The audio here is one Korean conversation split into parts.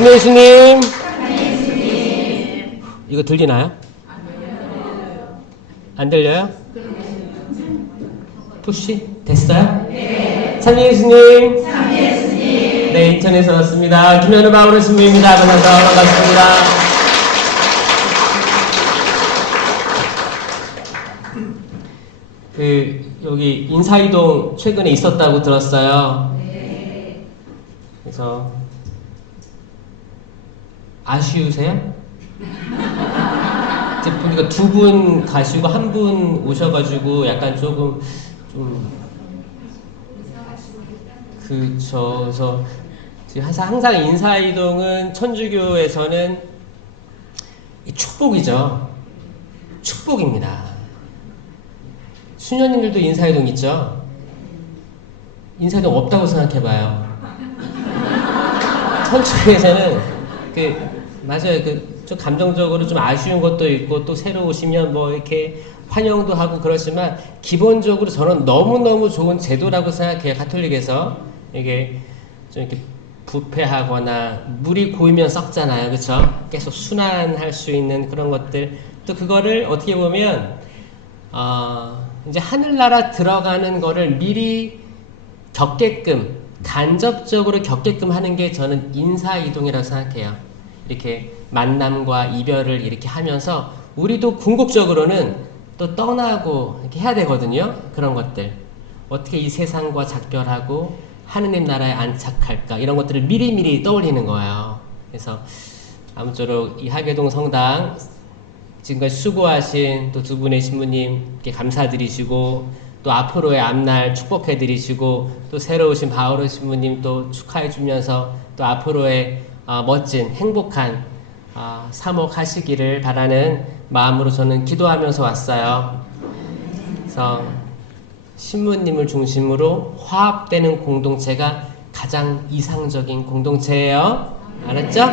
참여 예수님. 이거 들리나요? 안 들려요? 푸시 됐어요? 네. 참여 예수님. 네, 인천에서 왔습니다. 김현우 바오로 신부입니다. 만나서 반갑습니다. 여기 인사이동 최근에 있었다고 들었어요. 네. 그래서 아쉬우세요? 이제 보니까 두 분 가시고 한 분 오셔가지고 약간 조금 그쵸. 그래서 항상 인사이동은 천주교에서는 축복이죠. 축복입니다. 수녀님들도 인사이동 있죠? 인사이동 없다고 생각해봐요. 천주교에서는 맞아요. 좀 감정적으로 좀 아쉬운 것도 있고 또 새로 오시면 뭐 이렇게 환영도 하고 그렇지만 기본적으로 저는 너무너무 좋은 제도라고 생각해요. 가톨릭에서 이게 좀 이렇게 부패하거나 물이 고이면 썩잖아요. 그쵸? 계속 순환할 수 있는 그런 것들. 또 그거를 어떻게 보면 이제 하늘나라 들어가는 거를 미리 겪게끔 간접적으로 겪게끔 하는 게 저는 인사이동이라고 생각해요. 이렇게 만남과 이별을 이렇게 하면서 우리도 궁극적으로는 또 떠나고 이렇게 해야 되거든요. 그런 것들. 어떻게 이 세상과 작별하고 하느님 나라에 안착할까 이런 것들을 미리미리 떠올리는 거예요. 그래서 아무쪼록 이 하계동 성당 지금까지 수고하신 또 두 분의 신부님께 감사드리시고 또 앞으로의 앞날 축복해드리시고 또 새로 오신 바오로 신부님 또 축하해주면서 또 앞으로의 멋진 행복한 사목하시기를 바라는 마음으로 저는 기도하면서 왔어요. 그래서 신부님을 중심으로 화합되는 공동체가 가장 이상적인 공동체예요. 알았죠?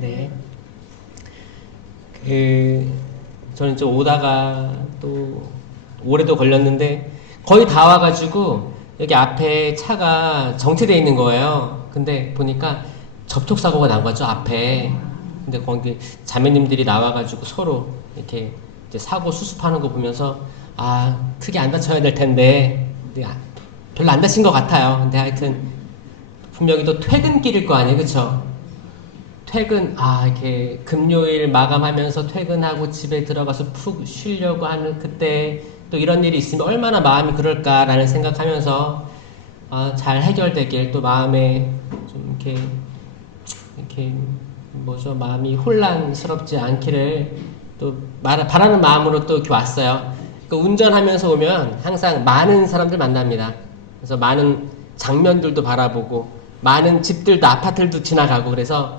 네. 저는 좀 오다가 또 오래도 걸렸는데 거의 다 와가지고 여기 앞에 차가 정체되어 있는 거예요. 근데 보니까 접촉사고가 난 거죠, 앞에. 근데 거기 자매님들이 나와가지고 서로 이렇게 이제 사고 수습하는 거 보면서 크게 안 다쳐야 될 텐데 별로 안 다친 것 같아요. 근데 하여튼 분명히 또 퇴근길일 거 아니에요, 그쵸? 퇴근, 이렇게 금요일 마감하면서 퇴근하고 집에 들어가서 푹 쉬려고 하는 그때 또 이런 일이 있으면 얼마나 마음이 그럴까라는 생각하면서 잘 해결되길 또 마음에 좀 이렇게 마음이 혼란스럽지 않기를 또 바라는 마음으로 또 이렇게 왔어요. 그러니까 운전하면서 오면 항상 많은 사람들 만납니다. 그래서 많은 장면들도 바라보고 많은 집들도 아파트들도 지나가고 그래서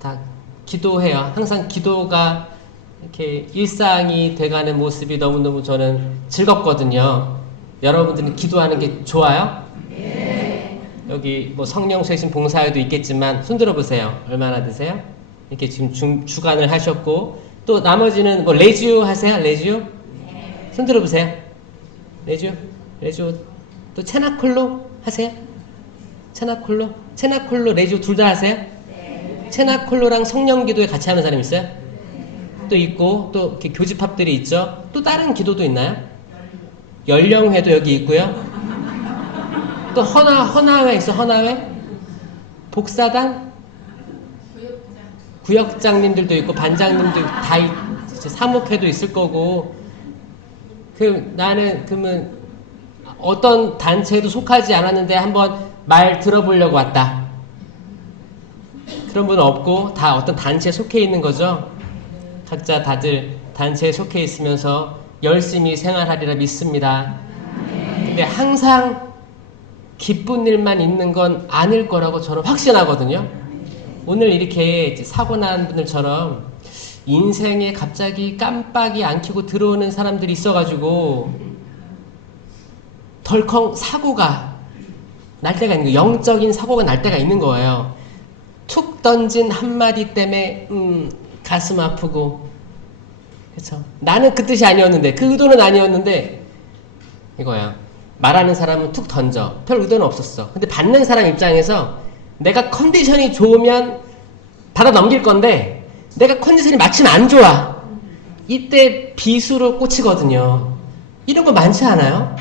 다 기도해요. 항상 기도가 이렇게 일상이 돼가는 모습이 너무너무 저는 즐겁거든요. 여러분들은 기도하는 게 좋아요? 네. 여기 성령 쇄신 봉사회도 있겠지만 손 들어보세요. 얼마나 드세요? 이렇게 지금 주간을 하셨고 또 나머지는 레지오 하세요? 레지오? 네. 손 들어보세요. 레지오 또 체나콜로 하세요? 체나콜로 레지오 둘 다 하세요? 네. 체나콜로랑 성령기도에 같이 하는 사람 있어요? 또 있고 또 이렇게 교집합들이 있죠. 또 다른 기도도 있나요? 연령회도 여기 있고요. 또 헌화회 있어. 헌화회? 복사단? 구역장님들도 있고 반장님도 다 사목회도 있을 거고. 나는 그러면 어떤 단체에도 속하지 않았는데 한번 말 들어보려고 왔다. 그런 분은 없고 다 어떤 단체에 속해 있는 거죠. 각자 다들 단체에 속해 있으면서 열심히 생활하리라 믿습니다. 근데 항상 기쁜 일만 있는 건 아닐 거라고 저는 확신하거든요. 오늘 이렇게 사고 난 분들처럼 인생에 갑자기 깜빡이 안 켜고 들어오는 사람들이 있어가지고 덜컹 사고가 날 때가 있는 거예요. 영적인 사고가 날 때가 있는 거예요. 툭 던진 한마디 때문에 가슴 아프고 그렇죠. 나는 그 뜻이 아니었는데 그 의도는 아니었는데 이거야. 말하는 사람은 툭 던져. 별 의도는 없었어. 근데 받는 사람 입장에서 내가 컨디션이 좋으면 받아 넘길 건데 내가 컨디션이 마침 안 좋아. 이때 비수로 꽂히거든요. 이런 거 많지 않아요?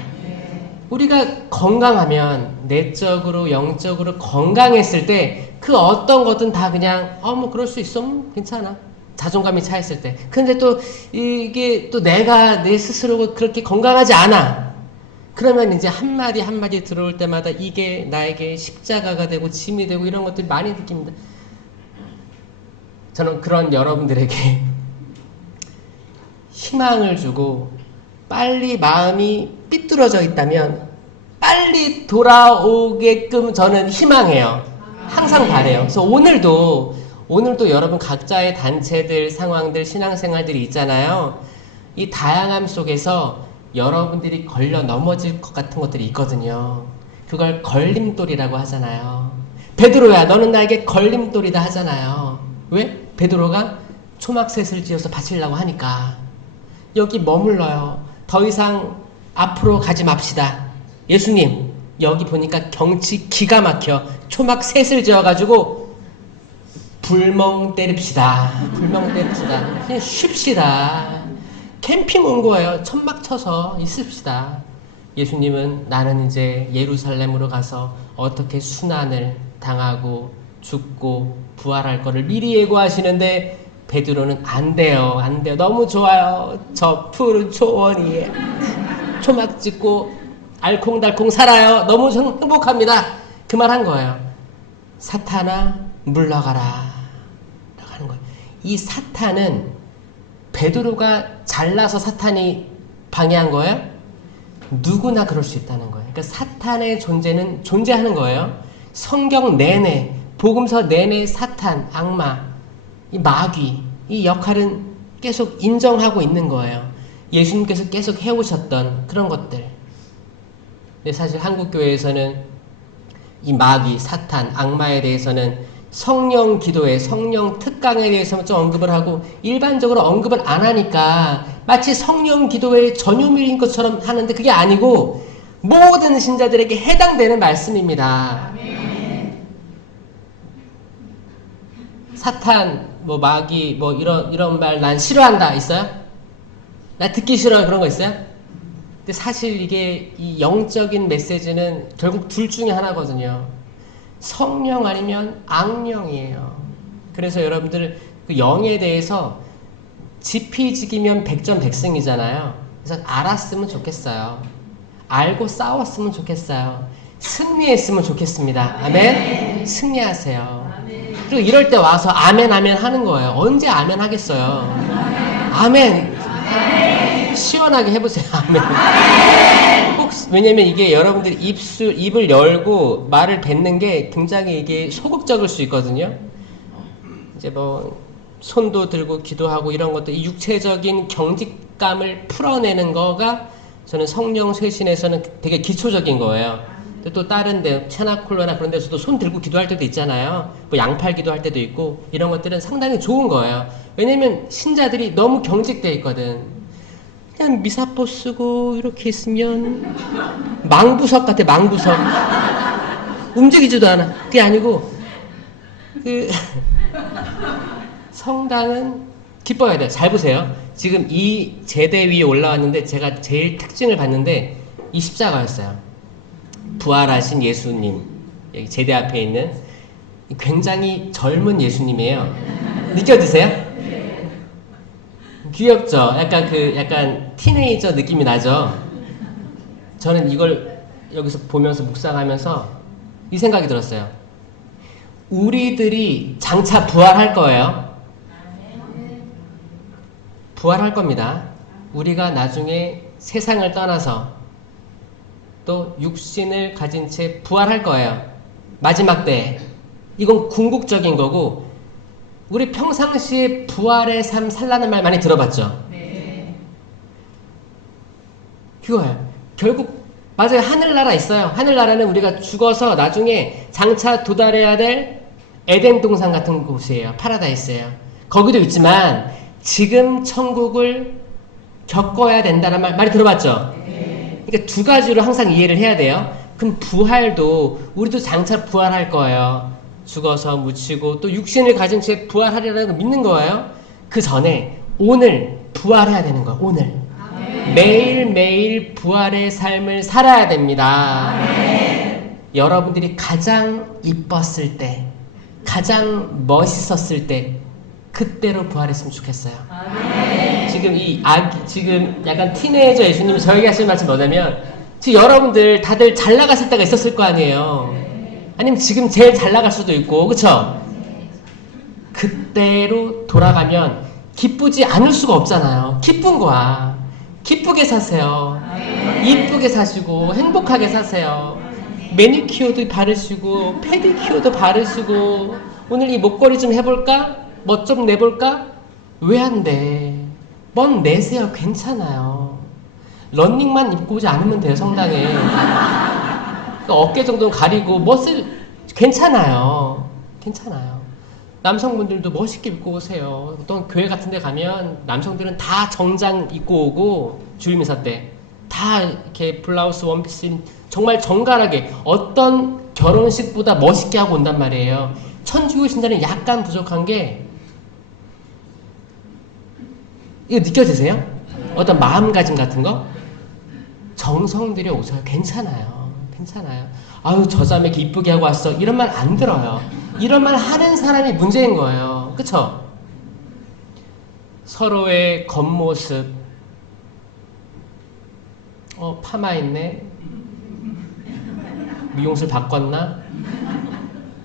우리가 건강하면 내적으로 영적으로 건강했을 때 그 어떤 것든 다 그냥 뭐 그럴 수 있어 괜찮아. 자존감이 차있을 때. 근데 또 이게 또 내가 내 스스로 그렇게 건강하지 않아. 그러면 이제 한마디 한마디 들어올 때마다 이게 나에게 십자가가 되고 짐이 되고 이런 것들 많이 느낍니다. 저는 그런 여러분들에게 희망을 주고 빨리 마음이 삐뚤어져 있다면 빨리 돌아오게끔 저는 희망해요. 항상 바래요. 그래서 오늘도 여러분 각자의 단체들, 상황들, 신앙생활들이 있잖아요. 이 다양함 속에서 여러분들이 걸려 넘어질 것 같은 것들이 있거든요. 그걸 걸림돌이라고 하잖아요. 베드로야, 너는 나에게 걸림돌이다 하잖아요. 왜? 베드로가 초막셋을 지어서 바치려고 하니까. 여기 머물러요. 더 이상 앞으로 가지 맙시다. 예수님, 여기 보니까 경치 기가 막혀. 초막셋을 지어가지고 불멍 때립시다. 불멍 때립시다. 그냥 쉽시다. 캠핑 온 거예요. 천막 쳐서 있읍시다. 예수님은 나는 이제 예루살렘으로 가서 어떻게 순환을 당하고 죽고 부활할 거를 미리 예고하시는데 베드로는 안 돼요. 안 돼요. 너무 좋아요. 저 푸른 초원 위에 초막 짓고 알콩달콩 살아요. 너무 행복합니다. 그 말 한 거예요. 사탄아 물러가라 라고 하는 거예요. 이 사탄은 베드로가 잘나서 사탄이 방해한 거예요? 누구나 그럴 수 있다는 거예요. 그러니까 사탄의 존재는 존재하는 거예요. 성경 내내, 복음서 내내 사탄, 악마, 이 마귀, 이 역할은 계속 인정하고 있는 거예요. 예수님께서 계속 해오셨던 그런 것들. 근데 사실 한국교회에서는 이 마귀, 사탄, 악마에 대해서는 성령 기도회, 성령 특강에 대해서만 좀 언급을 하고 일반적으로 언급을 안 하니까 마치 성령 기도회의 전유물인 것처럼 하는데 그게 아니고 모든 신자들에게 해당되는 말씀입니다. 아멘. 사탄, 마귀, 이런 말 난 싫어한다 있어요? 나 듣기 싫어요 그런 거 있어요? 근데 사실 이게 이 영적인 메시지는 결국 둘 중에 하나거든요. 성령 아니면 악령이에요. 그래서 여러분들 그 영에 대해서 지피지기면 백전백승이잖아요. 그래서 알았으면 좋겠어요. 알고 싸웠으면 좋겠어요. 승리했으면 좋겠습니다. 아멘? 승리하세요. 그리고 이럴 때 와서 아멘 아멘 하는 거예요. 언제 아멘 하겠어요? 아멘. 시원하게 해보세요. 아멘. 왜냐면 이게 여러분들이 입을 열고 말을 뱉는 게 굉장히 이게 소극적일 수 있거든요. 이제 손도 들고 기도하고 이런 것도 이 육체적인 경직감을 풀어내는 거가 저는 성령 쇄신에서는 되게 기초적인 거예요. 또 다른 데, 체나콜로나 그런 데서도 손 들고 기도할 때도 있잖아요. 양팔 기도할 때도 있고 이런 것들은 상당히 좋은 거예요. 왜냐면 신자들이 너무 경직되어 있거든. 그냥 미사포 쓰고 이렇게 있으면 망부석 같아. 망부석. 움직이지도 않아. 그게 아니고 성당은 기뻐야 돼요. 잘 보세요. 지금 이 제대 위에 올라왔는데 제가 제일 특징을 봤는데 이 십자가였어요. 부활하신 예수님, 여기 제대 앞에 있는 굉장히 젊은 예수님이에요. 느껴지세요? 귀엽죠? 약간 티네이저 느낌이 나죠? 저는 이걸 여기서 보면서 묵상하면서 이 생각이 들었어요. 우리들이 장차 부활할 거예요. 부활할 겁니다. 우리가 나중에 세상을 떠나서 또 육신을 가진 채 부활할 거예요. 마지막 때. 이건 궁극적인 거고 우리 평상시에 부활의 삶 살라는 말 많이 들어봤죠? 네. 그거예요. 결국 맞아요. 하늘나라 있어요. 하늘나라는 우리가 죽어서 나중에 장차 도달해야 될 에덴 동산 같은 곳이에요. 파라다이스예요. 거기도 있지만 지금 천국을 겪어야 된다는 말 많이 들어봤죠? 네. 그러니까 두 가지로 항상 이해를 해야 돼요. 그럼 부활도 우리도 장차 부활할 거예요. 죽어서 묻히고 또 육신을 가진 채 부활하리라는 걸 믿는 거예요. 그 전에 오늘 부활해야 되는 거예요. 오늘. 매일매일 부활의 삶을 살아야 됩니다. 여러분들이 가장 이뻤을 때, 가장 멋있었을 때, 그때로 부활했으면 좋겠어요. 지금 약간 티네이저 예수님이 저에게 하시는 말씀이 뭐냐면, 지금 여러분들 다들 잘 나갔을 때가 있었을 거 아니에요. 아니면 지금 제일 잘 나갈 수도 있고, 그쵸? 그때로 돌아가면 기쁘지 않을 수가 없잖아요. 기쁜 거야. 기쁘게 사세요. 이쁘게 사시고 행복하게 사세요. 매니큐어도 바르시고 페디큐어도 바르시고 오늘 이 목걸이 좀 해볼까? 멋 좀 내볼까? 왜 안 돼? 멋 내세요. 괜찮아요. 런닝만 입고 오지 않으면 돼요. 성당에. 어깨 정도는 가리고 멋을 괜찮아요. 괜찮아요. 남성분들도 멋있게 입고 오세요. 어떤 교회 같은 데 가면 남성들은 다 정장 입고 오고 주일미사 때 다 이렇게 블라우스 원피스 정말 정갈하게 어떤 결혼식보다 멋있게 하고 온단 말이에요. 천주교 신자는 약간 부족한 게 이거 느껴지세요? 어떤 마음가짐 같은 거? 정성 들여 오세요. 괜찮아요. 괜찮아요. 아유 저 자매 이쁘게 하고 왔어. 이런 말 안 들어요. 이런 말 하는 사람이 문제인 거예요. 그쵸? 서로의 겉모습 파마했네. 미용실 바꿨나?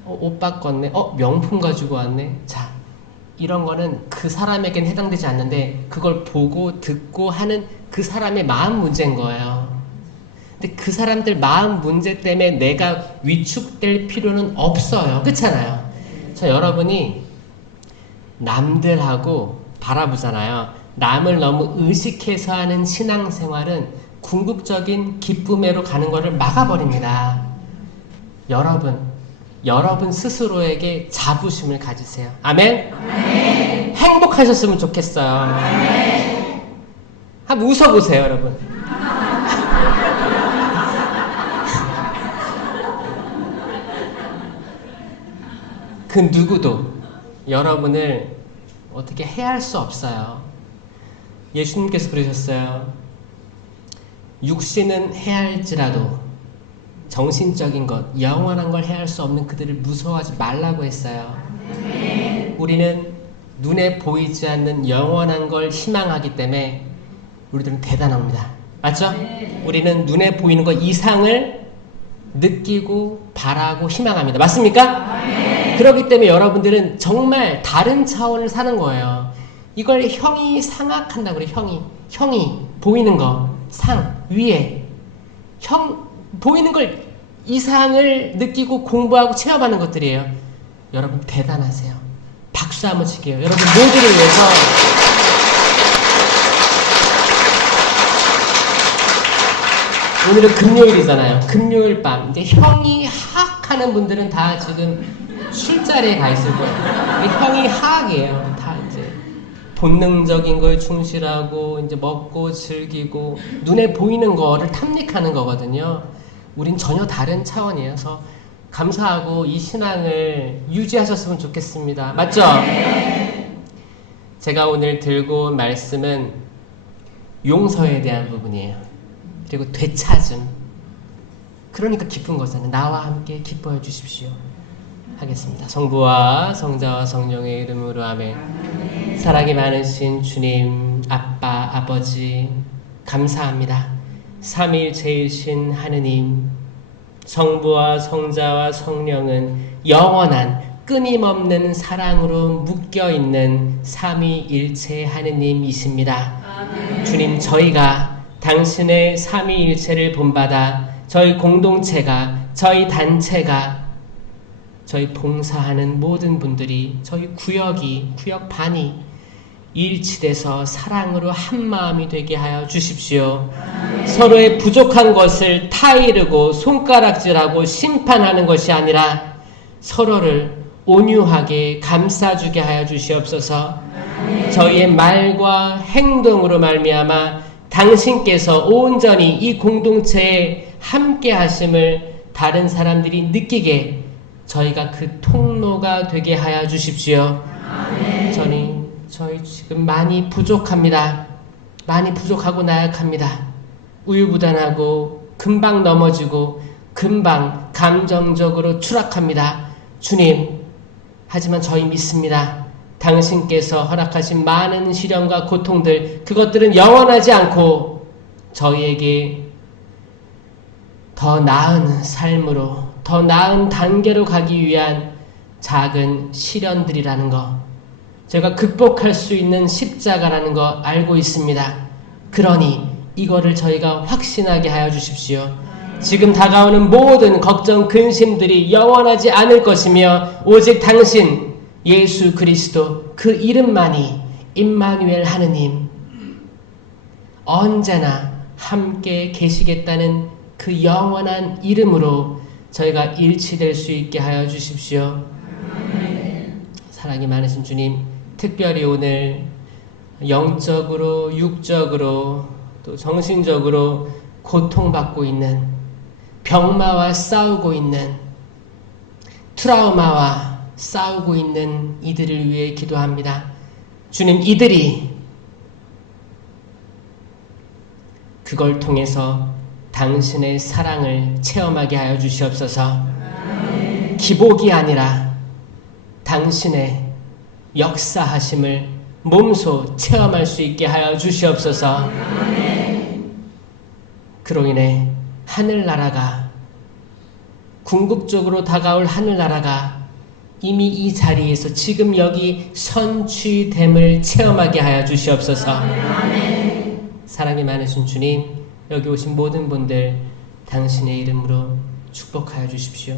옷 바꿨네. 명품 가지고 왔네. 자, 이런 거는 그 사람에겐 해당되지 않는데 그걸 보고 듣고 하는 그 사람의 마음 문제인 거예요. 근데 그 사람들 마음 문제 때문에 내가 위축될 필요는 없어요. 그렇잖아요. 여러분이 남들하고 바라보잖아요. 남을 너무 의식해서 하는 신앙생활은 궁극적인 기쁨으로 가는 것을 막아버립니다. 여러분 스스로에게 자부심을 가지세요. 아멘? 아멘. 행복하셨으면 좋겠어요. 아멘. 한번 웃어보세요, 여러분. 그 누구도 여러분을 어떻게 해할 수 없어요. 예수님께서 그러셨어요. 육신은 해할지라도 정신적인 것, 영원한 걸 해할 수 없는 그들을 무서워하지 말라고 했어요. 우리는 눈에 보이지 않는 영원한 걸 희망하기 때문에 우리들은 대단합니다. 맞죠? 우리는 눈에 보이는 것 이상을 느끼고 바라고 희망합니다. 맞습니까? 그렇기 때문에 여러분들은 정말 다른 차원을 사는 거예요. 이걸 형이 상악한다고 그래요. 형이 보이는 거 위에 보이는 걸 이상을 느끼고 공부하고 체험하는 것들이에요. 여러분 대단하세요. 박수 한번 칠게요. 여러분 모두를 위해서. 오늘은 금요일이잖아요. 금요일 밤 이제 형이 하악하는 분들은 다 지금 술자리에 가 있을 거예요. 형이 하악이에요. 다 이제 본능적인 거에 충실하고 이제 먹고 즐기고 눈에 보이는 거를 탐닉하는 거거든요. 우린 전혀 다른 차원이어서 감사하고 이 신앙을 유지하셨으면 좋겠습니다. 맞죠? 제가 오늘 들고 온 말씀은 용서에 대한 부분이에요. 그리고 되찾음. 그러니까 기쁜 거잖아요. 나와 함께 기뻐해 주십시오. 하겠습니다. 성부와 성자와 성령의 이름으로 아멘. 사랑이 많으신 주님, 아빠, 아버지 감사합니다. 삼위일체이신 하느님, 성부와 성자와 성령은 영원한 끊임없는 사랑으로 묶여있는 삼위일체 하느님이십니다. 아멘. 주님, 저희가 당신의 삼위일체를 본받아 저희 공동체가, 저희 단체가, 저희 봉사하는 모든 분들이, 저희 구역 반이 일치돼서 사랑으로 한마음이 되게 하여 주십시오. 서로의 부족한 것을 타이르고 손가락질하고 심판하는 것이 아니라 서로를 온유하게 감싸주게 하여 주시옵소서. 저희의 말과 행동으로 말미암아 당신께서 온전히 이 공동체에 함께 하심을 다른 사람들이 느끼게, 저희가 그 통로가 되게 하여 주십시오. 저희 지금 많이 부족합니다. 많이 부족하고 나약합니다. 우유부단하고 금방 넘어지고 금방 감정적으로 추락합니다. 주님, 하지만 저희 믿습니다. 당신께서 허락하신 많은 시련과 고통들, 그것들은 영원하지 않고 저희에게 더 나은 삶으로, 더 나은 단계로 가기 위한 작은 시련들이라는 것, 제가 극복할 수 있는 십자가라는 거 알고 있습니다. 그러니 이거를 저희가 확신하게 하여 주십시오. 지금 다가오는 모든 걱정, 근심들이 영원하지 않을 것이며 오직 당신, 예수 그리스도 그 이름만이 임마누엘 하느님, 언제나 함께 계시겠다는 그 영원한 이름으로 저희가 일치될 수 있게 하여 주십시오. 사랑이 많으신 주님, 특별히 오늘 영적으로, 육적으로, 또 정신적으로 고통받고 있는, 병마와 싸우고 있는, 트라우마와 싸우고 있는 이들을 위해 기도합니다. 주님, 이들이 그걸 통해서 당신의 사랑을 체험하게 하여 주시옵소서. 기복이 아니라 당신의 역사하심을 몸소 체험할 수 있게 하여 주시옵소서. 그로 인해 하늘나라가, 궁극적으로 다가올 하늘나라가 이미 이 자리에서 지금 여기 선취됨을 체험하게 하여 주시옵소서. 사랑이 많으신 주님, 여기 오신 모든 분들 당신의 이름으로 축복하여 주십시오.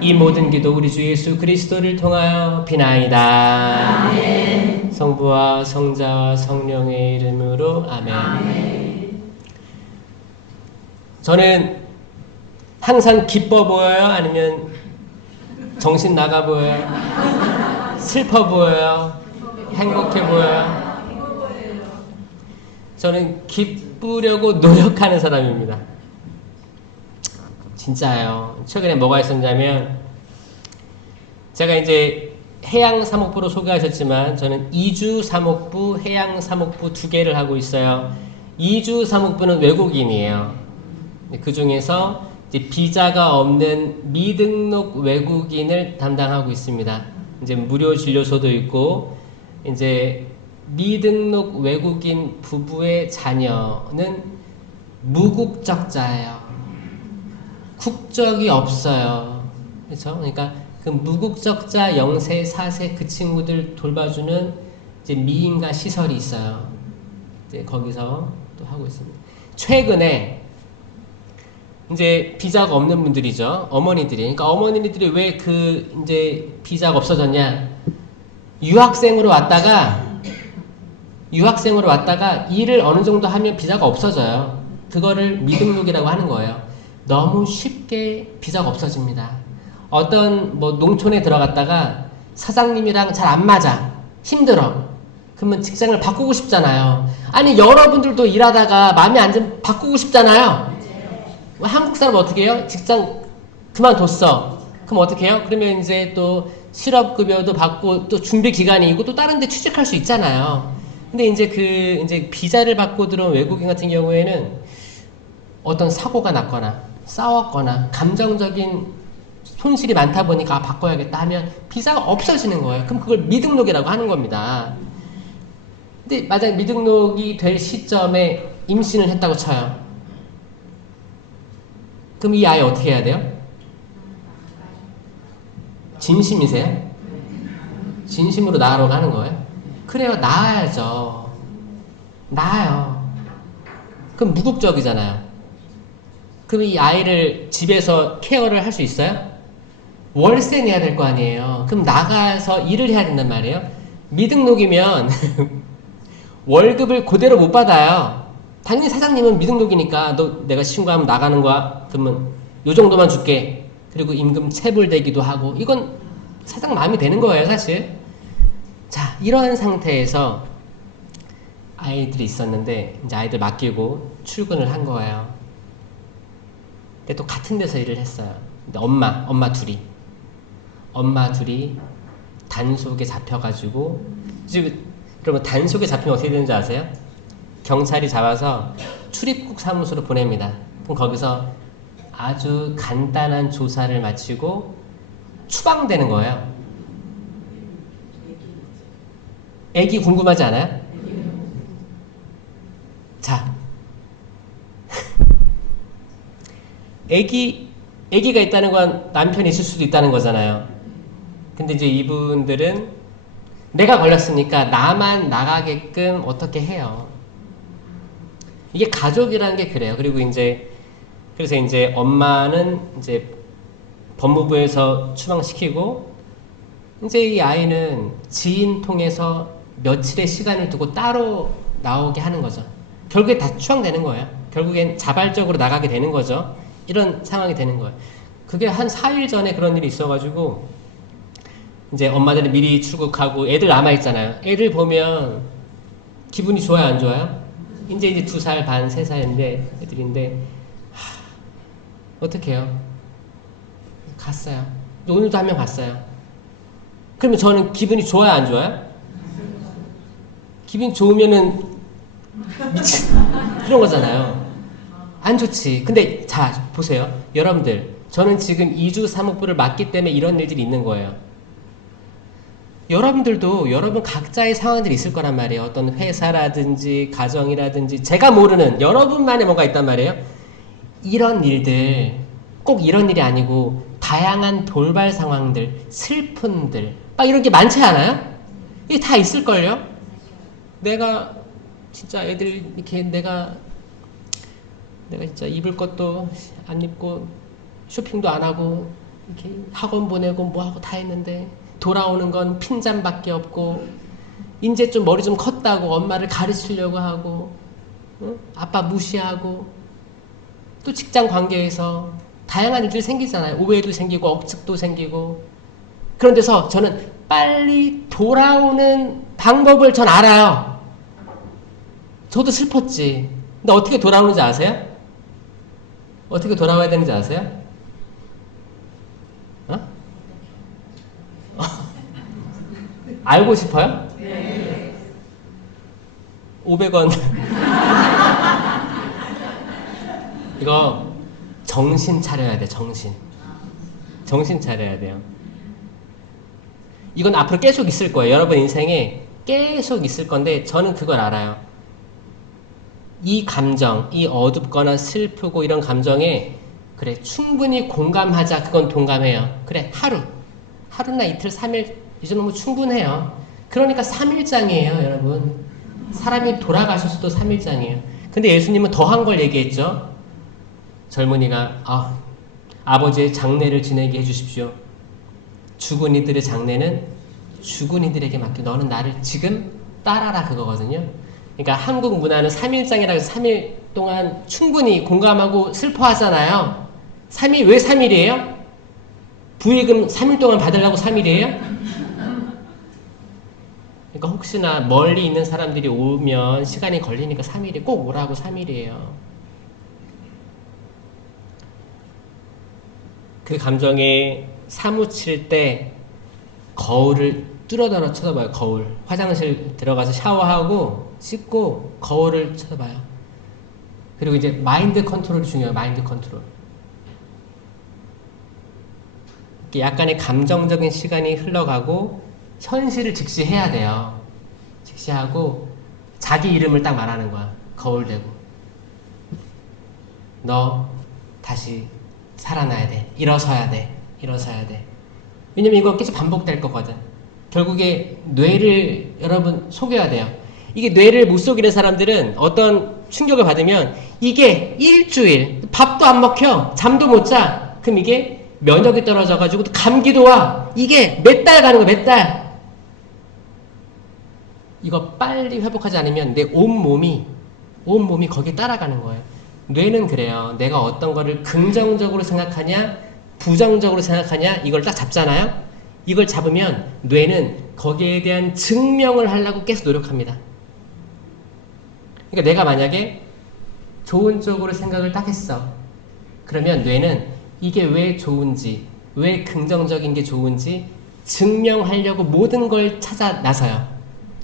이 모든 기도 우리 주 예수 그리스도를 통하여 비나이다. 아멘. 성부와 성자와 성령의 이름으로 아멘. 아멘. 저는 항상 기뻐 보여요? 아니면 정신 나가 보여요? 슬퍼 보여요? 행복해 보여요? 저는 기쁘려고 노력하는 사람입니다. 진짜예요. 최근에 뭐가 있었냐면, 제가 이제 해양사목부로 소개하셨지만 저는 이주사목부, 해양사목부 두 개를 하고 있어요. 이주사목부는 외국인이에요. 그 중에서 이제 비자가 없는 미등록 외국인을 담당하고 있습니다. 이제 무료 진료소도 있고, 이제 미등록 외국인 부부의 자녀는 무국적자예요. 국적이 없어요. 그렇죠? 그러니까 그 무국적자 0세, 4세 그 친구들 돌봐주는 이제 미인가 시설이 있어요. 이제 거기서 또 하고 있습니다. 최근에 이제 비자가 없는 분들이죠. 어머니들이. 그러니까 어머니들이 왜 그 이제 비자가 없어졌냐? 유학생으로 왔다가 일을 어느 정도 하면 비자가 없어져요. 그거를 미등록이라고 하는 거예요. 너무 쉽게 비자가 없어집니다. 어떤 뭐 농촌에 들어갔다가 사장님이랑 잘 안 맞아. 힘들어. 그러면 직장을 바꾸고 싶잖아요. 아니, 여러분들도 일하다가 마음에 안 들면 바꾸고 싶잖아요. 한국 사람 어떻게 해요? 직장 그만뒀어. 그럼 어떻게 해요? 그러면 이제 또 실업급여도 받고 또 준비 기간이 있고 또 다른 데 취직할 수 있잖아요. 근데 이제 비자를 받고 들어온 외국인 같은 경우에는 어떤 사고가 났거나 싸웠거나 감정적인 손실이 많다 보니까 바꿔야겠다 하면 비자가 없어지는 거예요. 그럼 그걸 미등록이라고 하는 겁니다. 근데 만약 미등록이 될 시점에 임신을 했다고 쳐요. 그럼 이 아이 어떻게 해야 돼요? 진심이세요? 진심으로 낳으러 가는 거예요? 그래요, 낳아야죠. 낳아요. 그럼 무국적이잖아요. 그럼 이 아이를 집에서 케어를 할 수 있어요? 월세 내야 될 거 아니에요. 그럼 나가서 일을 해야 된단 말이에요. 미등록이면 월급을 그대로 못 받아요. 당연히 사장님은 미등록이니까 너 내가 신고하면 나가는 거야. 그러면 요 정도만 줄게. 그리고 임금 체불되기도 하고, 이건 사장 마음이 되는 거예요, 사실. 자, 이런 상태에서 아이들이 있었는데 이제 아이들 맡기고 출근을 한 거예요. 근데 또 같은 데서 일을 했어요. 근데 엄마 둘이. 엄마 둘이 단속에 잡혀가지고, 그러면 단속에 잡히면 어떻게 되는지 아세요? 경찰이 잡아서 출입국 사무소로 보냅니다. 그럼 거기서 아주 간단한 조사를 마치고 추방되는 거예요. 애기 궁금하지 않아요? 자, 애기가 있다는 건 남편이 있을 수도 있다는 거잖아요. 근데 이제 이분들은 내가 걸렸으니까 나만 나가게끔 어떻게 해요. 이게 가족이라는 게 그래요. 그리고 그래서 이제 엄마는 이제 법무부에서 추방시키고, 이제 이 아이는 지인 통해서 며칠의 시간을 두고 따로 나오게 하는 거죠. 결국에 다 추방되는 거예요. 결국엔 자발적으로 나가게 되는 거죠. 이런 상황이 되는 거예요. 그게 한 4일 전에 그런 일이 있어가지고, 이제 엄마들은 미리 출국하고 애들 남아있잖아요. 애들 보면 기분이 좋아요, 안 좋아요? 이제 2살 반, 3살인데, 애들인데, 어떡해요? 갔어요. 오늘도 한 명 갔어요. 그러면 저는 기분이 좋아요, 안 좋아요? 기분이 좋으면은 그런 거잖아요. 안 좋지. 근데 자, 보세요. 여러분들, 저는 지금 2주 사목부를 맡기 때문에 이런 일들이 있는 거예요. 여러분들도 여러분 각자의 상황들이 있을 거란 말이에요. 어떤 회사라든지 가정이라든지 제가 모르는 여러분만의 뭔가 있단 말이에요. 이런 일들, 꼭 이런 일이 아니고 다양한 돌발 상황들, 슬픔들 막 이런 게 많지 않아요? 이게 다 있을걸요? 내가 진짜 애들 이렇게 내가 진짜 입을 것도 안 입고 쇼핑도 안 하고 이렇게 학원 보내고 뭐 하고 다 했는데 돌아오는 건 핀잔밖에 없고, 이제 좀 머리 좀 컸다고 엄마를 가르치려고 하고, 응? 아빠 무시하고, 또 직장 관계에서 다양한 일들이 생기잖아요. 오해도 생기고 억측도 생기고. 그런 데서 저는 빨리 돌아오는 방법을 전 알아요. 저도 슬펐지. 근데 어떻게 돌아오는지 아세요? 어떻게 돌아와야 되는지 아세요? 어? 알고 싶어요? 네. 500원. 이거 정신 차려야 돼, 정신. 정신 차려야 돼요. 이건 앞으로 계속 있을 거예요. 여러분 인생에 계속 있을 건데 저는 그걸 알아요. 이 감정, 이 어둡거나 슬프고 이런 감정에 그래 충분히 공감하자. 그건 동감해요. 그래 하루나 이틀, 3일 이 정도면 충분해요. 그러니까 3일장이에요, 여러분. 사람이 돌아가셨어도 3일장이에요. 근데 예수님은 더한 걸 얘기했죠. 젊은이가 아버지의 장례를 지내게 해주십시오. 죽은 이들의 장례는 죽은 이들에게 맡겨. 너는 나를 지금 따라라, 그거거든요. 그러니까 한국 문화는 3일장이라고 해서 3일 동안 충분히 공감하고 슬퍼하잖아요. 3일, 왜 3일이에요? 부의금 3일 동안 받으려고 3일이에요? 그러니까 혹시나 멀리 있는 사람들이 오면 시간이 걸리니까 3일이 꼭 오라고 3일이에요. 그 감정에 사무칠 때 거울을 뚫어져라 쳐다봐요. 거울. 화장실 들어가서 샤워하고 씻고 거울을 쳐다봐요. 그리고 이제 마인드 컨트롤이 중요해요. 마인드 컨트롤. 약간의 감정적인 시간이 흘러가고 현실을 직시해야 돼요. 직시하고 자기 이름을 딱 말하는 거야. 거울 대고. 너 다시 살아나야 돼. 일어서야 돼. 일어서야 돼. 왜냐면 이거 계속 반복될 거거든. 결국에 뇌를 여러분 속여야 돼요. 이게 뇌를 못 속이는 사람들은 어떤 충격을 받으면 이게 일주일 밥도 안 먹혀. 잠도 못 자. 그럼 이게 면역이 떨어져가지고 감기도 와. 이게 몇 달 가는 거야. 몇 달. 이거 빨리 회복하지 않으면 내 온몸이 거기에 따라가는 거예요. 뇌는 그래요. 내가 어떤 거를 긍정적으로 생각하냐 부정적으로 생각하냐 이걸 딱 잡잖아요. 이걸 잡으면 뇌는 거기에 대한 증명을 하려고 계속 노력합니다. 그러니까 내가 만약에 좋은 쪽으로 생각을 딱 했어. 그러면 뇌는 이게 왜 좋은지 왜 긍정적인 게 좋은지 증명하려고 모든 걸 찾아 나서요.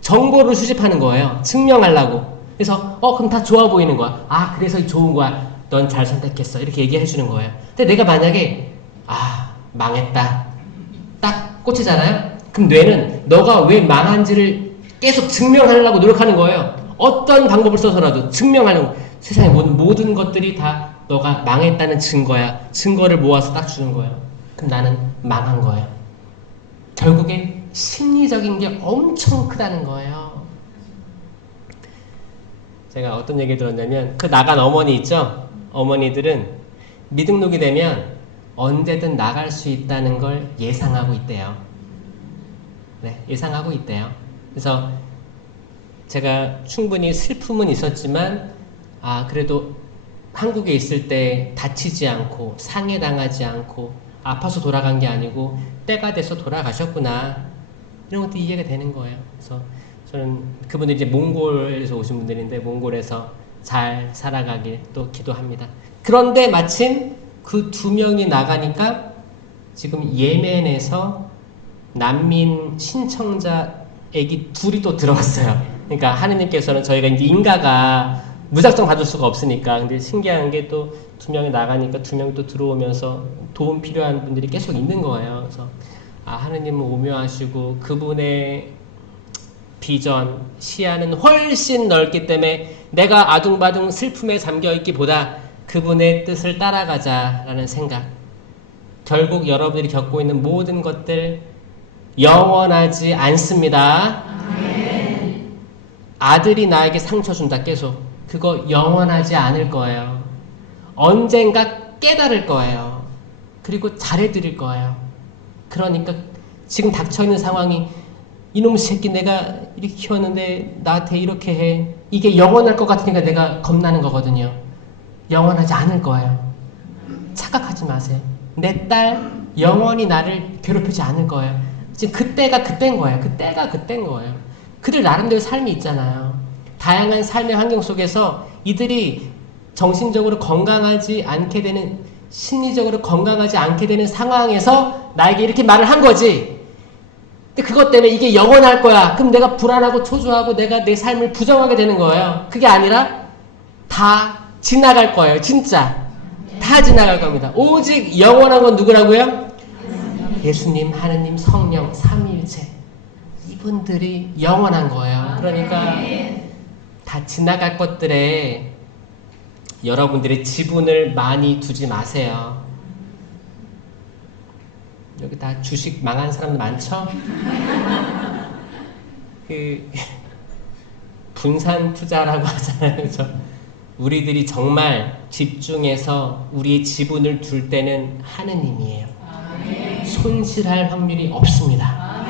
정보를 수집하는 거예요. 증명하려고. 그래서 그럼 다 좋아 보이는 거야. 아, 그래서 좋은 거야. 넌 잘 선택했어. 이렇게 얘기해 주는 거예요. 근데 내가 만약에 망했다. 딱 꽂히잖아요. 그럼 뇌는 너가 왜 망한지를 계속 증명하려고 노력하는 거예요. 어떤 방법을 써서라도 증명하려고. 세상의 모든 것들이 다 너가 망했다는 증거야. 증거를 모아서 딱 주는 거예요. 그럼 나는 망한 거예요. 결국엔 심리적인 게 엄청 크다는 거예요. 제가 어떤 얘기를 들었냐면 그 나간 어머니 있죠? 어머니들은 미등록이 되면 언제든 나갈 수 있다는 걸 예상하고 있대요. 네, 예상하고 있대요. 그래서 제가 충분히 슬픔은 있었지만 그래도 한국에 있을 때 다치지 않고 상해당하지 않고 아파서 돌아간 게 아니고 때가 돼서 돌아가셨구나. 이런 것도 이해가 되는 거예요. 그래서 저는 그분들이 이제 몽골에서 오신 분들인데 몽골에서 잘 살아가길 또 기도합니다. 그런데 마침 그 2명이 나가니까 지금 예멘에서 난민 신청자 애기 2이 또 들어왔어요. 그러니까 하느님께서는 저희가 이제 인가가 무작정 받을 수가 없으니까. 근데 신기한 게 또 2명이 나가니까 2명이 또 들어오면서 도움 필요한 분들이 계속 있는 거예요. 그래서 하느님은 오묘하시고 그분의 비전, 시야는 훨씬 넓기 때문에 내가 아둥바둥 슬픔에 잠겨있기보다 그분의 뜻을 따라가자라는 생각. 결국 여러분들이 겪고 있는 모든 것들 영원하지 않습니다. 아들이 나에게 상처 준다 계속. 그거 영원하지 않을 거예요. 언젠가 깨달을 거예요. 그리고 잘해드릴 거예요. 그러니까 지금 닥쳐있는 상황이 이놈 새끼 내가 이렇게 키웠는데 나한테 이렇게 해. 이게 영원할 것 같으니까 내가 겁나는 거거든요. 영원하지 않을 거예요. 착각하지 마세요. 내 딸 영원히 나를 괴롭히지 않을 거예요. 지금 그때가 그때인 거예요. 그때가 그때인 거예요. 그들 나름대로 삶이 있잖아요. 다양한 삶의 환경 속에서 이들이 정신적으로 건강하지 않게 되는, 심리적으로 건강하지 않게 되는 상황에서 나에게 이렇게 말을 한 거지. 근데 그것 때문에 이게 영원할 거야. 그럼 내가 불안하고 초조하고 내가 내 삶을 부정하게 되는 거예요. 그게 아니라 다 지나갈 거예요. 진짜. 다 지나갈 겁니다. 오직 영원한 건 누구라고요? 예수님, 하느님, 성령, 삼위일체. 이분들이 영원한 거예요. 그러니까 다 지나갈 것들에 여러분들의 지분을 많이 두지 마세요. 여기 다 주식 망한 사람들 많죠? 분산 투자라고 하잖아요. 그렇죠? 우리들이 정말 집중해서 우리의 지분을 둘 때는 하느님이에요. 손실할 확률이 없습니다.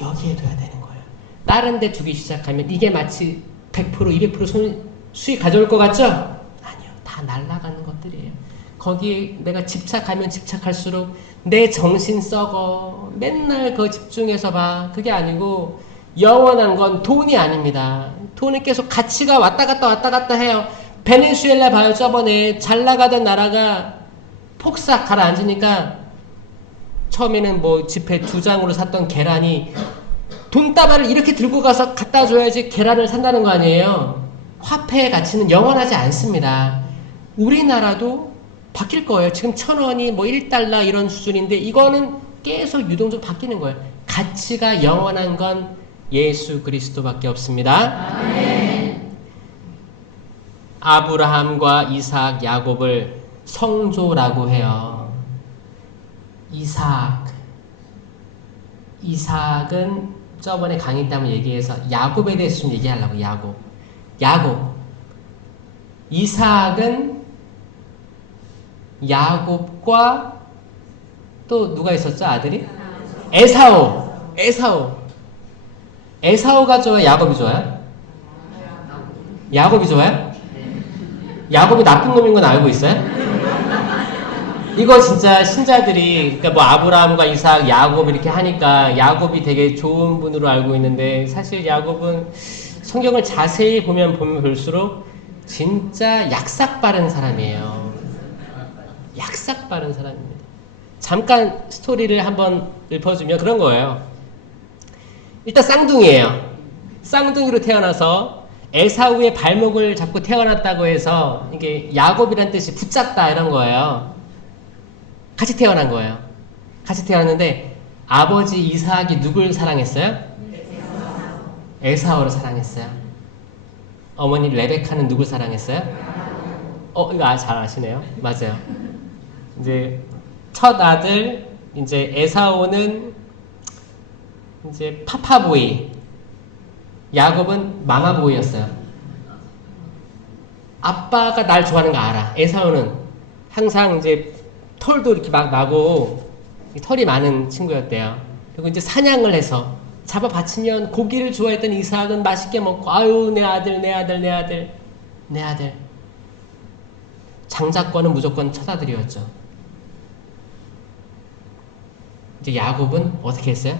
여기에 둬야 되는 거예요. 다른 데 두기 시작하면 이게 마치 100%, 200% 수익 가져올 것 같죠? 아니요. 다 날아가는 것들이에요. 거기에 내가 집착하면 집착할수록 내 정신 썩어. 맨날 그거 집중해서 봐. 그게 아니고 영원한 건 돈이 아닙니다. 돈은 계속 가치가 왔다 갔다 해요. 베네수엘라 봐요. 저번에 잘 나가던 나라가 폭삭 가라앉으니까 처음에는 뭐 지폐 2장으로 샀던 계란이 돈다발을 이렇게 들고 가서 갖다 줘야지 계란을 산다는 거 아니에요. 화폐의 가치는 영원하지 않습니다. 우리나라도 바뀔 거예요. 지금 1,000원이 뭐 1달러 이런 수준인데 이거는 계속 유동적으로 바뀌는 거예요. 가치가 영원한 건 예수 그리스도밖에 없습니다. 아멘. 아브라함과 이삭, 야곱을 성조라고 해요. 이삭은 저번에 강의 때 한번 얘기해서 야곱에 대해서 좀 얘기하려고. 야곱. 이삭은 야곱과 또 누가 있었죠? 아들이? 에사오가 좋아요? 야곱이 좋아요? 야곱이 좋아요? 야곱이 나쁜 놈인 건 알고 있어요? 이거 진짜 신자들이, 그러니까 뭐 아브라함과 이삭, 야곱 이렇게 하니까 야곱이 되게 좋은 분으로 알고 있는데 사실 야곱은 성경을 자세히 보면 볼수록 진짜 약삭 빠른 사람이에요. 약삭 빠른 사람입니다. 잠깐 스토리를 한번 읊어주면 그런 거예요. 일단 쌍둥이에요. 쌍둥이로 태어나서 에사우의 발목을 잡고 태어났다고 해서 이게 야곱이란 뜻이 붙잡다 이런 거예요. 같이 태어난 거예요. 같이 태어났는데 아버지 이삭이 누굴 사랑했어요? 에사우를 사랑했어요. 어머니 레베카는 누굴 사랑했어요? 이거 잘 아시네요. 맞아요. 이제 첫 아들 이제 에사우는 이제 파파보이, 야곱은 마마보이였어요. 아빠가 날 좋아하는 거 알아. 에사우는 항상 이제 털도 이렇게 막 나고 털이 많은 친구였대요. 그리고 이제 사냥을 해서 잡아 바치면 고기를 좋아했던 이삭은 맛있게 먹고 아유 내 아들 내 아들 내 아들 내 아들. 장자권은 무조건 처자들이었죠. 이제 야곱은 어떻게 했어요?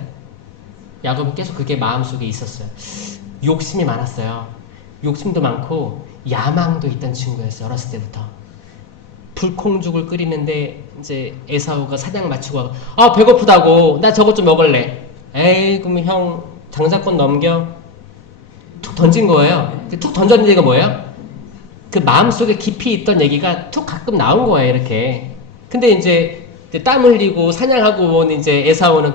야곱은 계속 그게 마음속에 있었어요. 욕심이 많았어요. 욕심도 많고 야망도 있던 친구였어요. 어렸을 때부터. 불콩죽을 끓이는데 이제 에사우가 사냥 마치고 배고프다고 나 저것 좀 먹을래. 에이 그럼 형 장자권 넘겨. 툭 던진 거예요. 툭 던졌는 얘기가 뭐예요? 그 마음속에 깊이 있던 얘기가 툭 가끔 나온 거예요. 이렇게. 근데 이제 땀 흘리고 사냥하고 온 이제 에사우는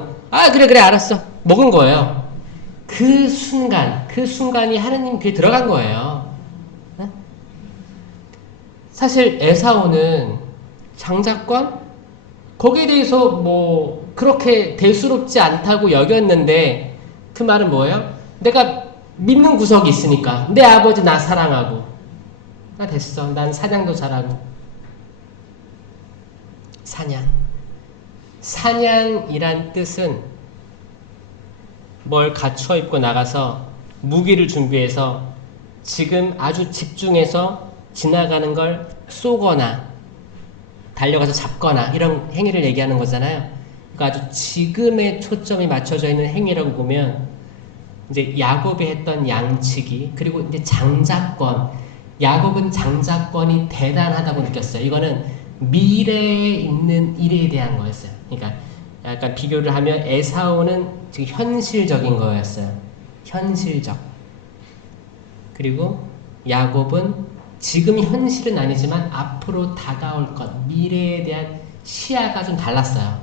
그래 알았어 먹은 거예요. 그 순간이 하느님 귀에 들어간 거예요. 사실 에사우는 장자권 거기에 대해서 뭐 그렇게 대수롭지 않다고 여겼는데 그 말은 뭐예요? 내가 믿는 구석이 있으니까 내 아버지 나 사랑하고 나 됐어. 난 사냥도 잘하고. 사냥이란 뜻은 뭘 갖춰 입고 나가서 무기를 준비해서 지금 아주 집중해서 지나가는 걸 쏘거나 달려가서 잡거나 이런 행위를 얘기하는 거잖아요. 그러니까 아주 지금의 초점이 맞춰져 있는 행위라고 보면 이제 야곱이 했던 양치기 그리고 이제 장자권 야곱은 장자권이 대단하다고 느꼈어요. 이거는 미래에 있는 일에 대한 거였어요. 그러니까 약간 비교를 하면 에사우는 지금 현실적인 거였어요. 현실적. 그리고 야곱은 지금 현실은 아니지만 앞으로 다가올 것, 미래에 대한 시야가 좀 달랐어요.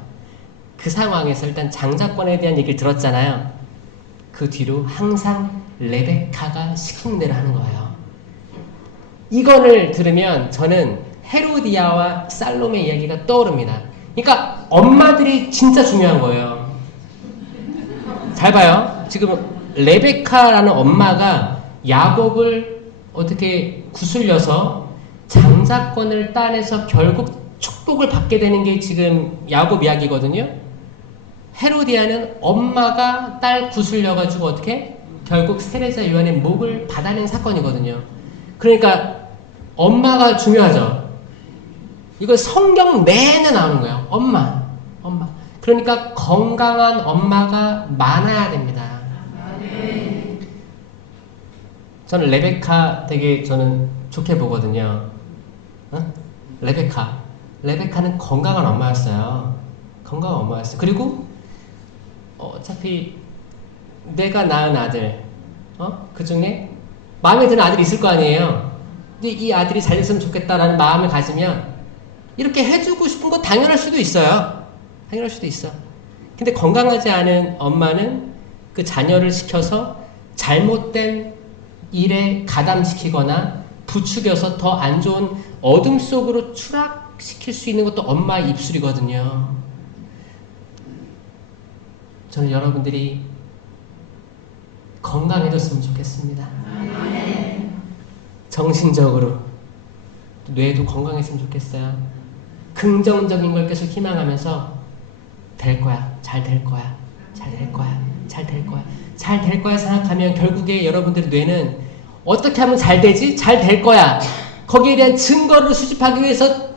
그 상황에서 일단 장자권에 대한 얘기를 들었잖아요. 그 뒤로 항상 레베카가 시키는 대로 하는 거예요. 이거를 들으면 저는 헤로디아와 살롬의 이야기가 떠오릅니다. 그러니까 엄마들이 진짜 중요한 거예요. 잘 봐요. 지금 레베카라는 엄마가 야곱을 어떻게 구슬려서 장자권을 따내서 결국 축복을 받게 되는 게 지금 야곱 이야기거든요. 헤로디아는 엄마가 딸 구슬려가지고 어떻게 결국 세례자 요한의 목을 받아낸 사건이거든요. 그러니까 엄마가 중요하죠. 이거 성경 내내 나오는 거예요. 엄마. 그러니까 건강한 엄마가 많아야 됩니다. 저는 레베카 되게 저는 좋게 보거든요. 레베카는 건강한 엄마였어요. 건강한 엄마였어요. 그리고 어차피 내가 낳은 아들, 그 중에 마음에 드는 아들이 있을 거 아니에요. 근데 이 아들이 잘 됐으면 좋겠다라는 마음을 가지면 이렇게 해주고 싶은 거 당연할 수도 있어요. 당연할 수도 있어. 근데 건강하지 않은 엄마는 그 자녀를 시켜서 잘못된 일에 가담시키거나 부추겨서 더 안 좋은 어둠 속으로 추락시킬 수 있는 것도 엄마의 입술이거든요. 저는 여러분들이 건강해졌으면 좋겠습니다. 정신적으로 뇌도 건강했으면 좋겠어요. 긍정적인 걸 계속 희망하면서 될 거야, 잘 될 거야, 잘 될 거야, 잘 될 거야, 잘 될 거야 생각하면 결국에 여러분들의 뇌는 어떻게 하면 잘 되지? 잘 될 거야. 거기에 대한 증거를 수집하기 위해서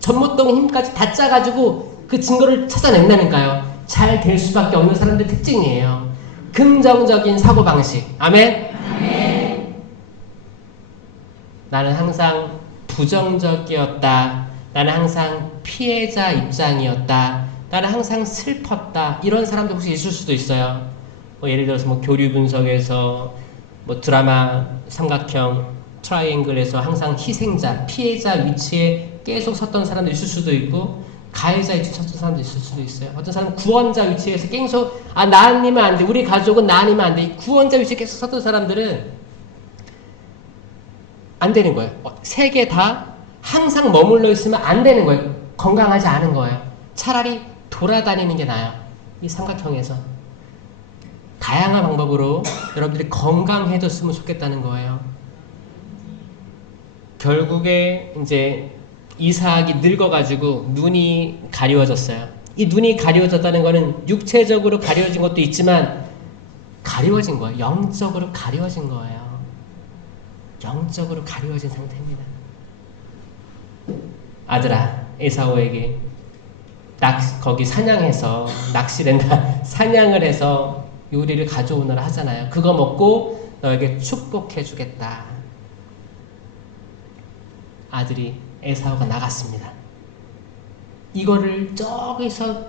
전모동 힘까지 다 짜가지고 그 증거를 찾아낸다니까요. 잘 될 수밖에 없는 사람들 특징이에요. 긍정적인 사고방식. 아멘? 아멘. 나는 항상 부정적이었다. 나는 항상 피해자 입장이었다. 나는 항상 슬펐다. 이런 사람도 혹시 있을 수도 있어요. 뭐 예를 들어서 뭐 교류 분석에서 뭐 드라마 삼각형 트라이앵글에서 항상 희생자, 피해자 위치에 계속 섰던 사람도 있을 수도 있고 가해자 위치에 섰던 사람도 있을 수도 있어요. 어떤 사람은 구원자 위치에서 계속 나 아니면 안 돼. 우리 가족은 나 아니면 안 돼. 이 구원자 위치에 계속 섰던 사람들은 안 되는 거예요. 세 개 다 항상 머물러 있으면 안 되는 거예요. 건강하지 않은 거예요. 차라리 돌아다니는 게 나아요. 이 삼각형에서. 다양한 방법으로 여러분들이 건강해졌으면 좋겠다는 거예요. 결국에 이제 이삭이 늙어가지고 눈이 가리워졌어요. 이 눈이 가리워졌다는 거는 육체적으로 가리워진 것도 있지만 가리워진 거예요. 영적으로 가리워진 거예요. 영적으로 가리워진 상태입니다. 아들아, 에사오에게 거기 사냥해서 낚시된다. 사냥을 해서 요리를 가져오느라 하잖아요. 그거 먹고 너에게 축복해 주겠다. 아들이 에사오가 나갔습니다. 이거를 저기서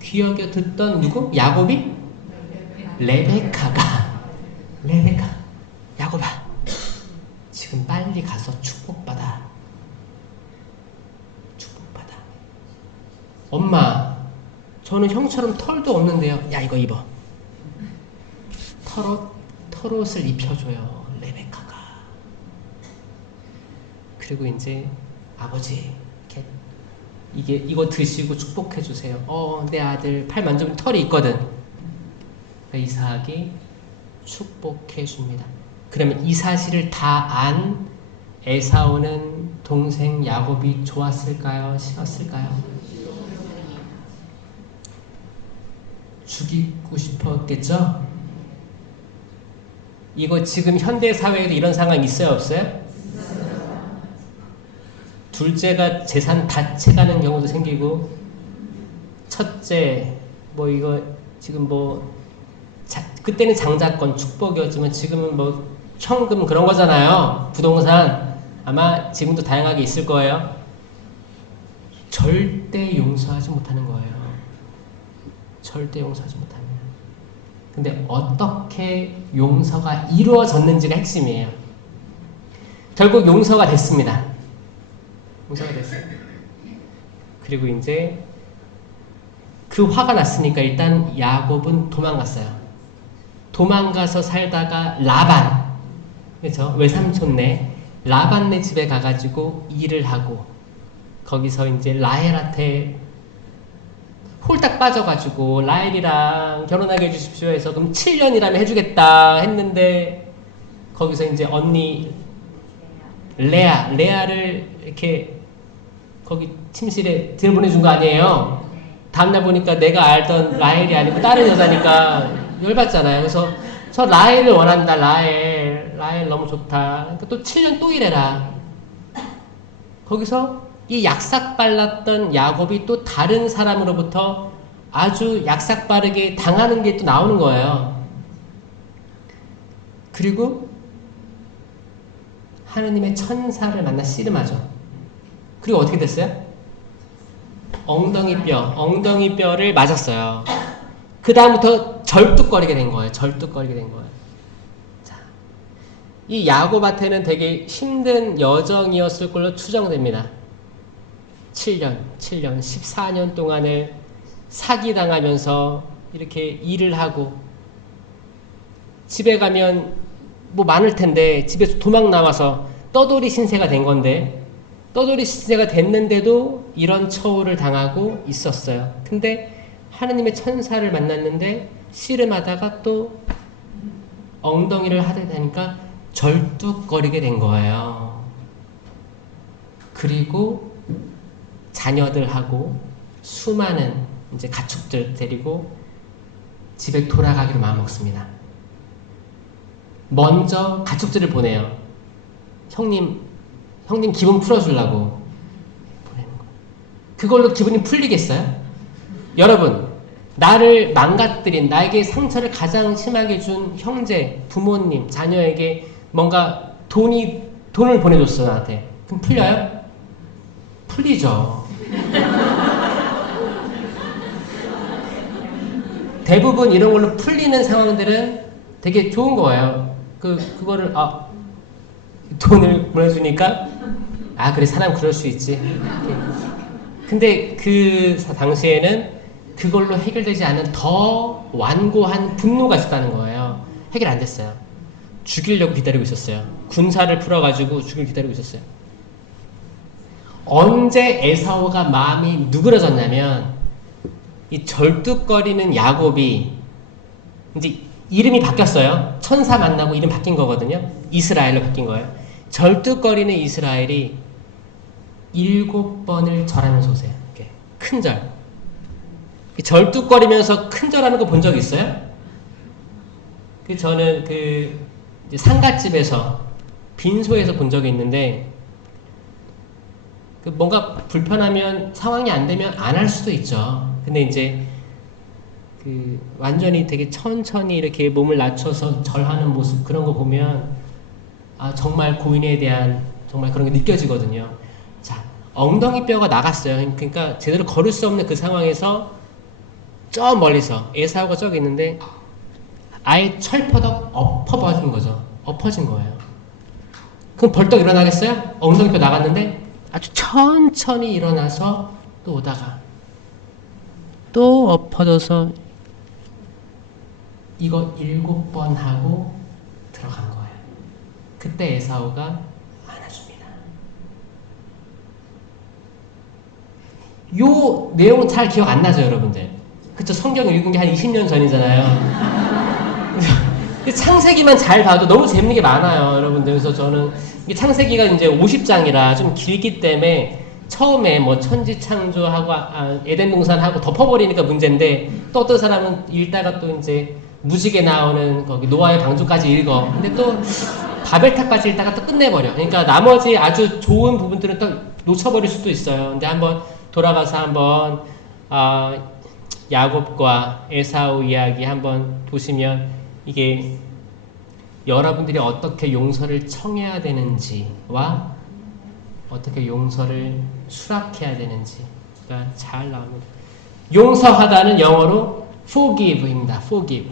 귀여겨 듣던 누구? 야곱이? 레베카가 야곱아 지금 빨리 가서 축복받아. 엄마 저는 형처럼 털도 없는데요. 야 이거 입어. 털옷을 입혀줘요. 레베카가. 그리고 이제 아버지 이거 드시고 축복해 주세요. 내 아들 팔 만져보면 털이 있거든. 이삭이 축복해 줍니다. 그러면 이 사실을 다 안 에사오는 동생 야곱이 좋았을까요? 싫었을까요? 죽이고 싶었겠죠? 이거 지금 현대 사회에도 이런 상황 있어요, 없어요? 둘째가 재산 다 채가는 경우도 생기고, 첫째 뭐 이거 지금 그때는 장자권 축복이었지만 지금은 뭐 현금 그런 거잖아요. 부동산 아마 지금도 다양하게 있을 거예요. 절대 용서하지 못하는 거예요. 절대 용서하지 못합니다. 근데 어떻게 용서가 이루어졌는지가 핵심이에요. 결국 용서가 됐습니다. 용서가 됐어요. 그리고 이제 그 화가 났으니까 일단 야곱은 도망갔어요. 도망가서 살다가 라반, 그렇죠? 외삼촌네 라반네 집에 가가지고 일을 하고 거기서 이제 라헬한테 홀딱 빠져가지고 라헬이랑 결혼하게 해주십시오 해서 그럼 7년이라면 해주겠다 했는데 거기서 이제 언니 레아를 이렇게 거기 침실에 들여보내준 거 아니에요. 다음날 보니까 내가 알던 라헬이 아니고 다른 여자니까 열받잖아요. 그래서 저 라헬을 원한다. 라헬 너무 좋다. 그러니까 또 7년 또 일해라. 거기서 이 약삭발랐던 야곱이 또 다른 사람으로부터 아주 약삭빠르게 당하는 게 또 나오는 거예요. 그리고 하느님의 천사를 만나 씨름하죠. 그리고 어떻게 됐어요? 엉덩이뼈를 맞았어요. 그 다음부터 절뚝거리게 된 거예요. 자, 이 야곱한테는 되게 힘든 여정이었을 걸로 추정됩니다. 7년, 14년 동안을 사기당하면서 이렇게 일을 하고 집에 가면 뭐 많을 텐데 집에서 도망 나와서 떠돌이 신세가 된 건데 떠돌이 신세가 됐는데도 이런 처우를 당하고 있었어요. 근데 하느님의 천사를 만났는데 씨름하다가 또 엉덩이를 하게 되니까 절뚝거리게 된 거예요. 그리고 자녀들하고 수많은 이제 가축들 데리고 집에 돌아가기로 마음먹습니다. 먼저 가축들을 보내요. 형님 기분 풀어주려고 보내는 거예요. 그걸로 기분이 풀리겠어요? 여러분, 나를 망가뜨린, 나에게 상처를 가장 심하게 준 형제, 부모님, 자녀에게 뭔가 돈을 보내줬어, 나한테. 그럼 풀려요? 풀리죠. 대부분 이런 걸로 풀리는 상황들은 되게 좋은 거예요. 그거를, 돈을 보내주니까, 그래, 사람 그럴 수 있지. 근데 그 당시에는 그걸로 해결되지 않은 더 완고한 분노가 있었다는 거예요. 해결 안 됐어요. 죽이려고 기다리고 있었어요. 군사를 풀어가지고 죽일 기다리고 있었어요. 언제 에사오가 마음이 누그러졌냐면, 이 절뚝거리는 야곱이 이제 이름이 바뀌었어요. 천사 만나고 이름 바뀐 거거든요. 이스라엘로 바뀐 거예요. 절뚝거리는 이스라엘이 7번을 절하면서 오세요. 이렇게 큰 절. 절뚝거리면서 큰 절하는 거 본 적 있어요? 저는 이제 상갓집에서 빈소에서 본 적이 있는데, 뭔가 불편하면 상황이 안 되면 안 할 수도 있죠. 근데 이제 완전히 되게 천천히 이렇게 몸을 낮춰서 절하는 모습, 그런 거 보면 정말 고인에 대한 정말 그런 게 느껴지거든요. 자, 엉덩이 뼈가 나갔어요. 그러니까 제대로 걸을 수 없는 그 상황에서 저 멀리서 에사오가 저기 있는데 아예 철퍼덕 엎어버린 거죠. 엎어진 거예요. 그럼 벌떡 일어나겠어요? 엉덩이 뼈 나갔는데 아주 천천히 일어나서 또 오다가 또 엎어져서 이거 7번 하고 들어간 거예요. 그때 에사오가 안아줍니다. 요 내용은 잘 기억 안 나죠, 여러분들? 그쵸? 성경 읽은 게 한 20년 전이잖아요. 창세기만 잘 봐도 너무 재밌는 게 많아요, 여러분들. 그래서 저는 창세기가 이제 50장이라 좀 길기 때문에 처음에 뭐 천지 창조하고 에덴 동산하고 덮어버리니까 문제인데, 또 어떤 사람은 읽다가 또 이제 무지개 나오는 거기 노아의 방주까지 읽어. 근데 또 바벨탑까지 읽다가 또 끝내버려. 그러니까 나머지 아주 좋은 부분들은 또 놓쳐버릴 수도 있어요. 근데 한번 돌아가서 한번 야곱과 에사우 이야기 한번 보시면 이게 여러분들이 어떻게 용서를 청해야 되는지와 어떻게 용서를 수락해야 되는지가 잘 나옵니다. 용서하다는 영어로 forgive입니다. forgive.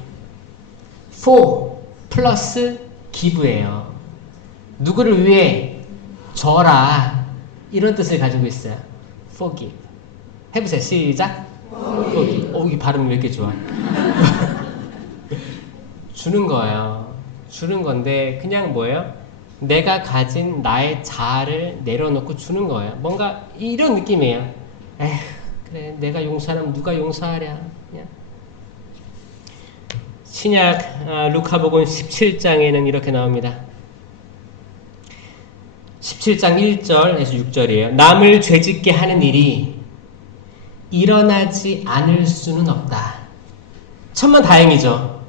for 플러스 give예요. 누구를 위해 줘라, 이런 뜻을 가지고 있어요. forgive. 해보세요. 시작. forgive. 이 발음이 왜 이렇게 좋아? 주는 거예요. 주는 건데 그냥 뭐예요? 내가 가진 나의 자아를 내려놓고 주는 거예요. 뭔가 이런 느낌이에요. 에휴, 그래, 내가 용서하면 누가 용서하랴. 그냥. 신약 루카복음 17장에는 이렇게 나옵니다. 17장 1절에서 6절이에요. 남을 죄짓게 하는 일이 일어나지 않을 수는 없다. 천만다행이죠.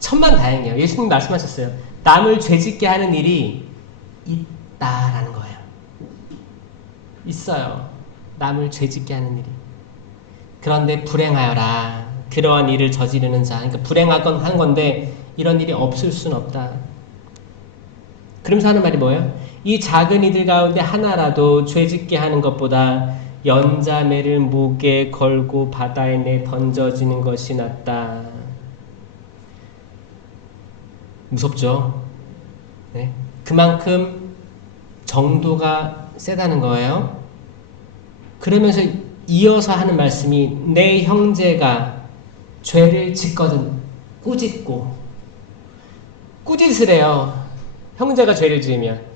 천만다행이에요. 예수님 말씀하셨어요. 남을 죄짓게 하는 일이 있다라는 거예요. 있어요. 남을 죄짓게 하는 일이. 그런데 불행하여라. 그러한 일을 저지르는 자. 그러니까 불행하건 한 건데 이런 일이 없을 수는 없다. 그러면서 하는 말이 뭐예요? 이 작은 이들 가운데 하나라도 죄짓게 하는 것보다 연자매를 목에 걸고 바다에 내 던져지는 것이 낫다. 무섭죠? 네. 그만큼 정도가 세다는 거예요. 그러면서 이어서 하는 말씀이 내 형제가 죄를 짓거든 꾸짖고, 꾸짖을 해요. 형제가 죄를 지으면.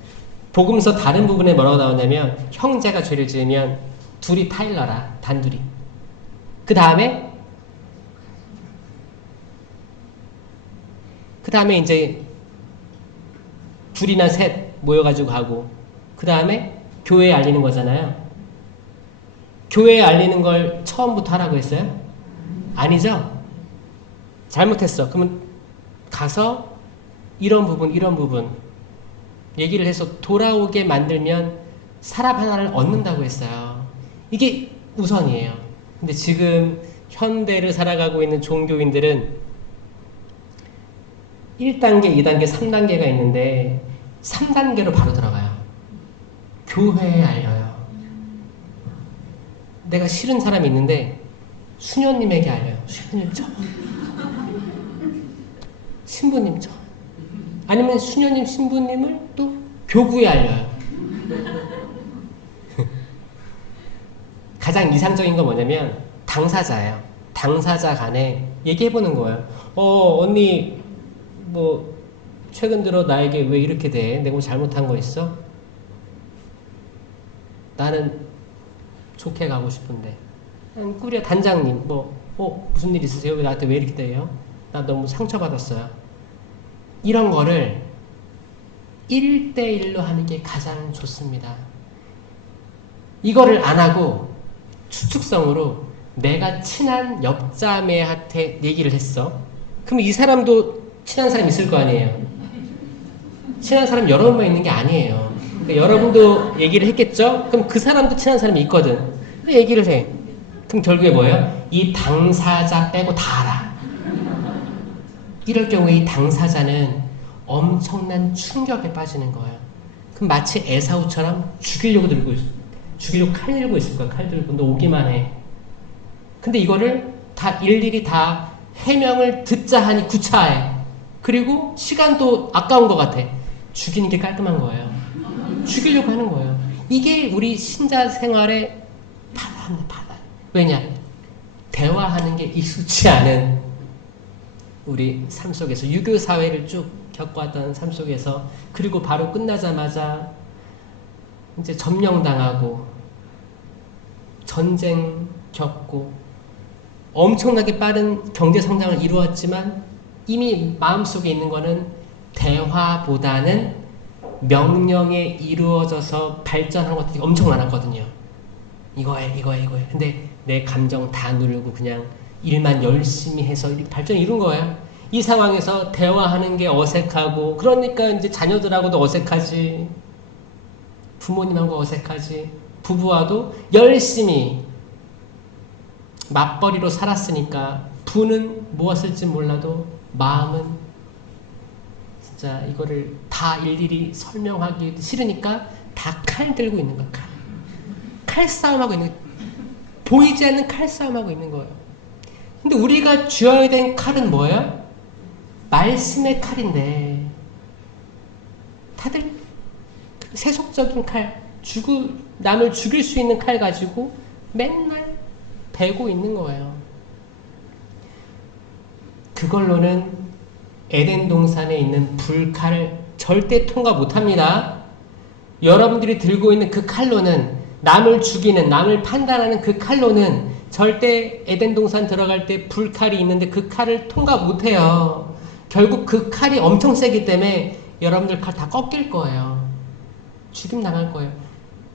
복음서 다른 부분에 뭐라고 나오냐면 형제가 죄를 지으면 둘이 타일러라. 단둘이. 그 다음에 이제 둘이나 셋 모여가지고 하고, 그 다음에 교회에 알리는 거잖아요. 교회에 알리는 걸 처음부터 하라고 했어요? 아니죠? 잘못했어. 그러면 가서 이런 부분 얘기를 해서 돌아오게 만들면 사람 하나를 얻는다고 했어요. 이게 우선이에요. 근데 지금 현대를 살아가고 있는 종교인들은 1단계, 2단계, 3단계가 있는데 3단계로 바로 들어가요. 교회에 알려요. 내가 싫은 사람이 있는데 수녀님에게 알려요. 수녀님 저 신부님 저 아니면 수녀님 신부님을 또 교구에 알려요. 가장 이상적인 건 뭐냐면 당사자예요. 당사자 간에 얘기해보는 거예요. 언니 뭐 최근 들어 나에게 왜 이렇게 돼? 내가 뭐 잘못한 거 있어? 나는 좋게 가고 싶은데 꾸려 단장님 무슨 일 있으세요? 왜 나한테 왜 이렇게 돼요? 나 너무 상처받았어요. 이런 거를 1대1로 하는 게 가장 좋습니다. 이거를 안 하고 추측성으로 내가 친한 옆자매한테 얘기를 했어. 그럼 이 사람도 친한 사람 있을 거 아니에요. 친한 사람 여러 명만 있는 게 아니에요. 그러니까 여러분도 얘기를 했겠죠? 그럼 그 사람도 친한 사람이 있거든. 얘기를 해. 그럼 결국에 뭐예요? 이 당사자 빼고 다 알아. 이럴 경우에 이 당사자는 엄청난 충격에 빠지는 거예요. 그럼 마치 에사우처럼 죽이려고 칼 들고 있을 거야. 칼 들고 너 오기만 해. 근데 이거를 다 일일이 다 해명을 듣자 하니 구차해. 그리고 시간도 아까운 것 같아. 죽이는 게 깔끔한 거예요. 죽이려고 하는 거예요. 이게 우리 신자 생활의 바다. 왜냐? 대화하는 게 익숙치 않은 우리 삶 속에서 유교 사회를 쭉 겪어왔던 삶 속에서 그리고 바로 끝나자마자 이제 점령당하고 전쟁 겪고 엄청나게 빠른 경제 성장을 이루었지만 이미 마음속에 있는 거는 대화보다는 명령에 이루어져서 발전한 것들이 엄청 많았거든요. 이거해. 근데 내 감정 다 누르고 그냥 일만 열심히 해서 이렇게 발전을 이룬 거예요. 이 상황에서 대화하는 게 어색하고 그러니까 이제 자녀들하고도 어색하지. 부모님하고 어색하지. 부부와도 열심히 맞벌이로 살았으니까 부는 무엇일지 몰라도 마음은 진짜 이거를 다 일일이 설명하기 싫으니까 다 칼 들고 있는 거야. 칼싸움하고 있는 거야. 보이지 않는 칼싸움하고 있는 거예요. 근데 우리가 쥐어야 된 칼은 뭐예요? 말씀의 칼인데 다들 세속적인 칼, 남을 죽일 수 있는 칼 가지고 맨날 베고 있는 거예요. 그걸로는 에덴 동산에 있는 불칼을 절대 통과 못합니다. 여러분들이 들고 있는 그 칼로는 남을 죽이는, 남을 판단하는 그 칼로는 절대 에덴 동산 들어갈 때 불칼이 있는데 그 칼을 통과 못해요. 결국 그 칼이 엄청 세기 때문에 여러분들 칼 다 꺾일 거예요. 죽임 당할 거예요.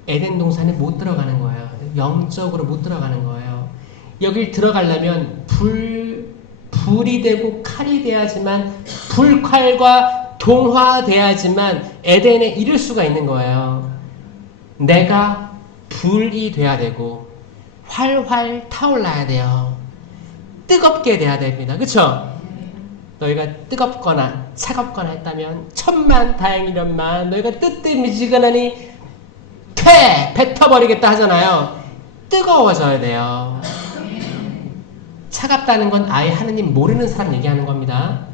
에덴 동산에 못 들어가는 거예요. 영적으로 못 들어가는 거예요. 여길 들어가려면 불이 되고 칼이 돼야지만 불칼과 동화돼야지만 에덴에 이를 수가 있는 거예요. 내가 불이 돼야 되고 활활 타올라야 돼요. 뜨겁게 돼야 됩니다. 그쵸? 너희가 뜨겁거나 차갑거나 했다면 천만 다행이련만 너희가 뜨뜻미지근하니 뱉어버리겠다 하잖아요. 뜨거워져야 돼요. 차갑다는 건 아예 하느님 모르는 사람 얘기하는 겁니다.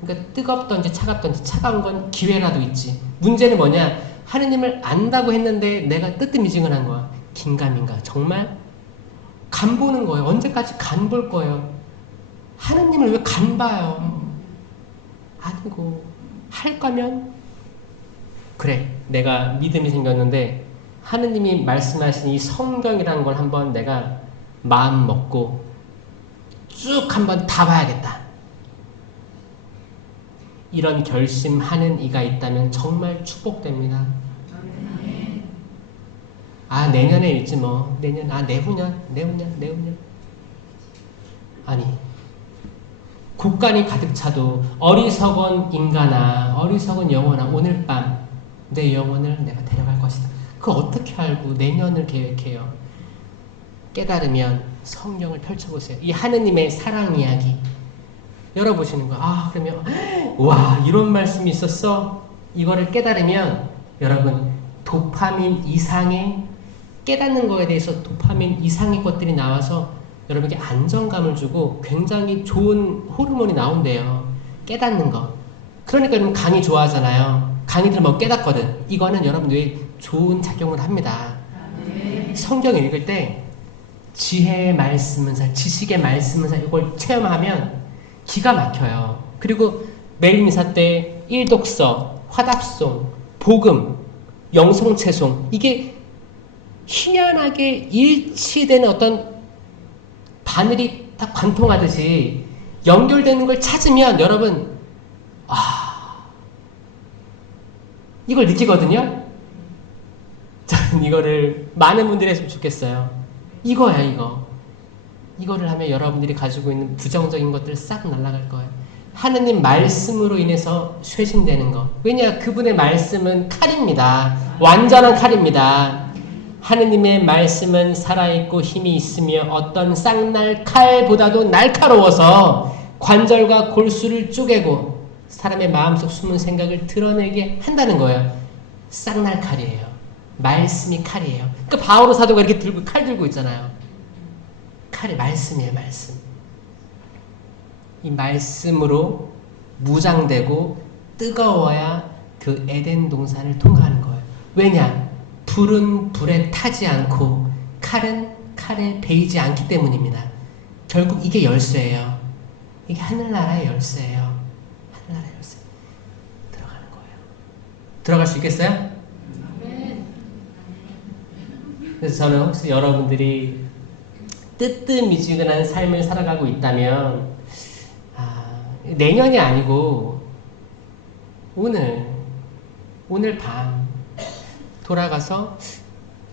그러니까 뜨겁던지 차갑던지 차가운 건 기회라도 있지. 문제는 뭐냐? 하느님을 안다고 했는데 내가 뜨뜻미지근한 거야. 긴가민가. 정말 간 보는 거예요. 언제까지 간 볼 거예요? 하느님을 왜 간 봐요? 아니고 할 거면 그래 내가 믿음이 생겼는데 하느님이 말씀하신 이 성경이라는 걸 한번 내가 마음 먹고 쭉 한번 다 봐야겠다. 이런 결심하는 이가 있다면 정말 축복됩니다. 아 내년에 읽지 뭐 내년 내후년 아니 국간이 가득 차도 어리석은 인간아 어리석은 영혼아 오늘 밤 내 영혼을 내가 데려갈 것이다. 그거 어떻게 알고 내년을 계획해요? 깨달으면 성경을 펼쳐보세요. 이 하느님의 사랑 이야기 열어보시는 거야. 아 그러면 와 이런 말씀이 있었어? 이거를 깨달으면 여러분 도파민 이상의 깨닫는 거에 대해서 도파민 이상의 것들이 나와서 여러분에게 안정감을 주고 굉장히 좋은 호르몬이 나온대요. 깨닫는 거. 그러니까 여러분 강의 좋아하잖아요. 강의 들으면 깨닫거든. 이거는 여러분 뇌에 좋은 작용을 합니다. 성경 읽을 때 지혜의 말씀은사, 지식의 말씀은사 이걸 체험하면 기가 막혀요. 그리고 매일 미사 때 일독서, 화답송, 복음, 영성채송 이게 희한하게 일치되는 어떤 바늘이 다 관통하듯이 연결되는 걸 찾으면 여러분 이걸 느끼거든요. 저는 이거를 많은 분들이 했으면 좋겠어요. 이거야 이거. 이거를 하면 여러분들이 가지고 있는 부정적인 것들 싹 날아갈 거예요. 하느님 말씀으로 인해서 쇄신되는 거. 왜냐? 그분의 말씀은 칼입니다. 완전한 칼입니다. 하느님의 말씀은 살아있고 힘이 있으며 어떤 쌍날 칼보다도 날카로워서 관절과 골수를 쪼개고 사람의 마음속 숨은 생각을 드러내게 한다는 거예요. 쌍날 칼이에요. 말씀이 칼이에요. 그러니까 바오로 사도가 이렇게 들고 칼 들고 있잖아요. 칼이 말씀이에요. 말씀. 이 말씀으로 무장되고 뜨거워야 그 에덴 동산을 통과하는 거예요. 왜냐? 불은 불에 타지 않고 칼은 칼에 베이지 않기 때문입니다. 결국 이게 열쇠예요. 이게 하늘나라의 열쇠예요. 하늘나라의 열쇠. 들어가는 거예요. 들어갈 수 있겠어요? 그래서 저는 혹시 여러분들이 뜨뜻미지근한 삶을 살아가고 있다면 내년이 아니고 오늘 밤 돌아가서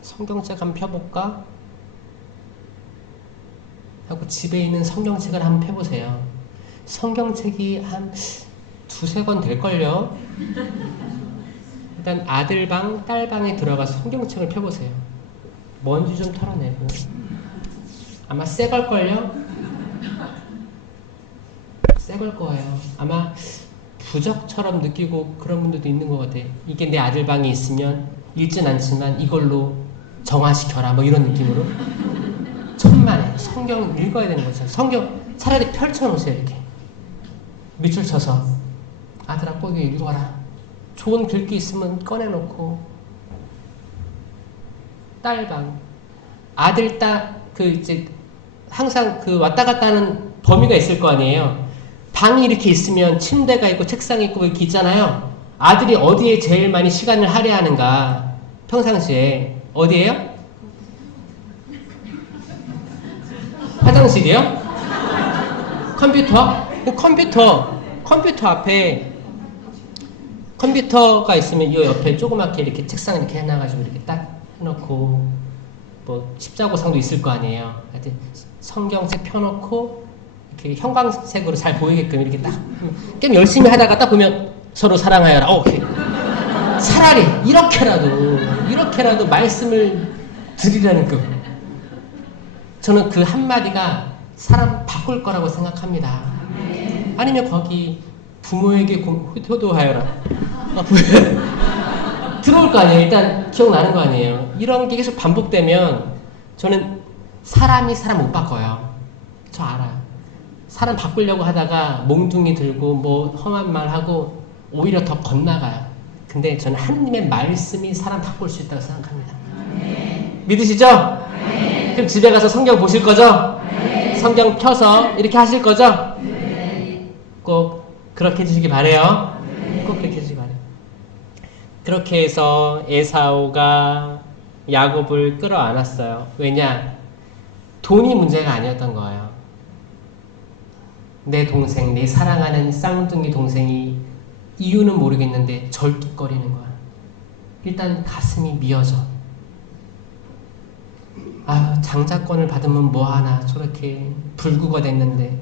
성경책 한번 펴볼까? 하고 집에 있는 성경책을 한번 펴보세요. 성경책이 한 두세 권 될걸요? 일단 아들 방, 딸 방에 들어가서 성경책을 펴보세요. 먼지 좀 털어내고 아마 새 걸걸요? 새 걸 거예요. 아마 부적처럼 느끼고 그런 분들도 있는 것 같아요. 이게 내 아들 방에 있으면 읽진 않지만 이걸로 정화시켜라 뭐 이런 느낌으로 천만에 성경 읽어야 되는 거죠. 성경 차라리 펼쳐놓으세요. 이렇게 밑줄 쳐서 아들아 꼭 이거 읽어라. 좋은 글귀 있으면 꺼내놓고 딸방 아들 딸 그 이제 항상 그 왔다 갔다 하는 범위가 있을 거 아니에요. 방이 이렇게 있으면 침대가 있고 책상이 있고 이렇게 있잖아요. 아들이 어디에 제일 많이 시간을 할애하는가? 평상시에 어디에요? 화장실이요? 컴퓨터 앞에 컴퓨터가 있으면 이 옆에 조그맣게 이렇게 책상 이렇게 해놔가지고 이렇게 딱 해놓고 뭐 십자고상도 있을 거 아니에요. 하여튼 성경책 펴놓고 이렇게 형광색으로 잘 보이게끔 이렇게 딱 좀 열심히 하다가 딱 보면 서로 사랑하여라. 오케이. 차라리 이렇게라도 말씀을 드리라는 거. 저는 그 한마디가 사람 바꿀 거라고 생각합니다. 아니면 거기 부모에게 효도하여라. 들어올 거 아니에요. 일단 기억나는 거 아니에요. 이런 게 계속 반복되면 저는 사람이 사람 못 바꿔요. 저 알아요. 사람 바꾸려고 하다가 몽둥이 들고 뭐 험한 말 하고 오히려 더 겉나가요. 근데 저는 하느님의 말씀이 사람 바꿀 수 있다고 생각합니다. 믿으시죠? 그럼 집에 가서 성경 보실 거죠? 성경 펴서 이렇게 하실 거죠? 꼭 그렇게 해주시기 바래요. 꼭 그렇게 해주시기 바래요. 그렇게 해서 에사오가 야곱을 끌어안았어요. 왜냐? 돈이 문제가 아니었던 거예요. 내 동생, 내 사랑하는 쌍둥이 동생이 이유는 모르겠는데 절뚝거리는 거야. 일단 가슴이 미어져. 아유, 장자권을 받으면 뭐하나 저렇게 불구가 됐는데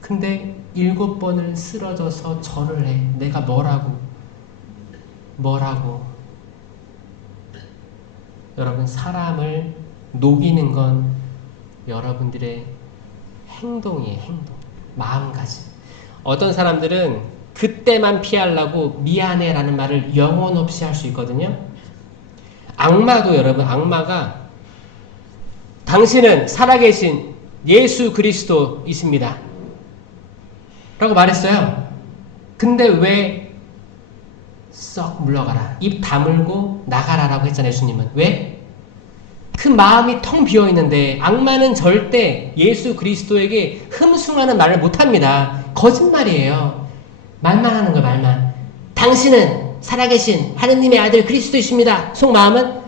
근데 7번을 쓰러져서 절을 해. 내가 뭐라고 여러분 사람을 녹이는 건 여러분들의 행동이에요. 행동, 마음가짐. 어떤 사람들은 그때만 피하려고 미안해 라는 말을 영혼 없이 할 수 있거든요. 악마도 여러분 악마가 당신은 살아계신 예수 그리스도이십니다. 라고 말했어요. 근데 왜 썩 물러가라, 입 다물고 나가라 라고 했잖아요. 예수님은. 왜? 그 마음이 텅 비어있는데 악마는 절대 예수 그리스도에게 흠숭하는 말을 못합니다. 거짓말이에요. 말만 하는 거예요. 말만. 당신은 살아계신 하느님의 아들 그리스도이십니다. 속마음은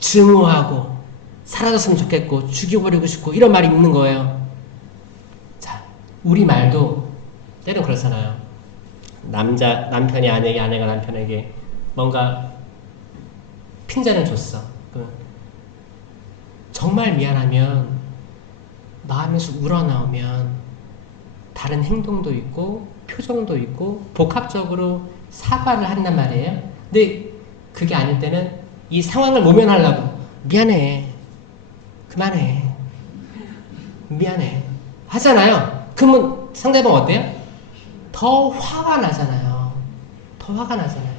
증오하고 사라졌으면 좋겠고 죽여버리고 싶고 이런 말이 있는 거예요. 자, 우리 말도 때론 그렇잖아요. 남편이 아내에게, 아내가 남편에게 뭔가 핀잔을 줬어. 정말 미안하면 마음에서 우러나오면 다른 행동도 있고 표정도 있고 복합적으로 사과를 한단 말이에요. 근데 그게 아닐 때는 이 상황을 모면하려고 미안해, 그만해, 미안해 하잖아요. 그러면 상대방 어때요? 더 화가 나잖아요. 더 화가 나잖아요.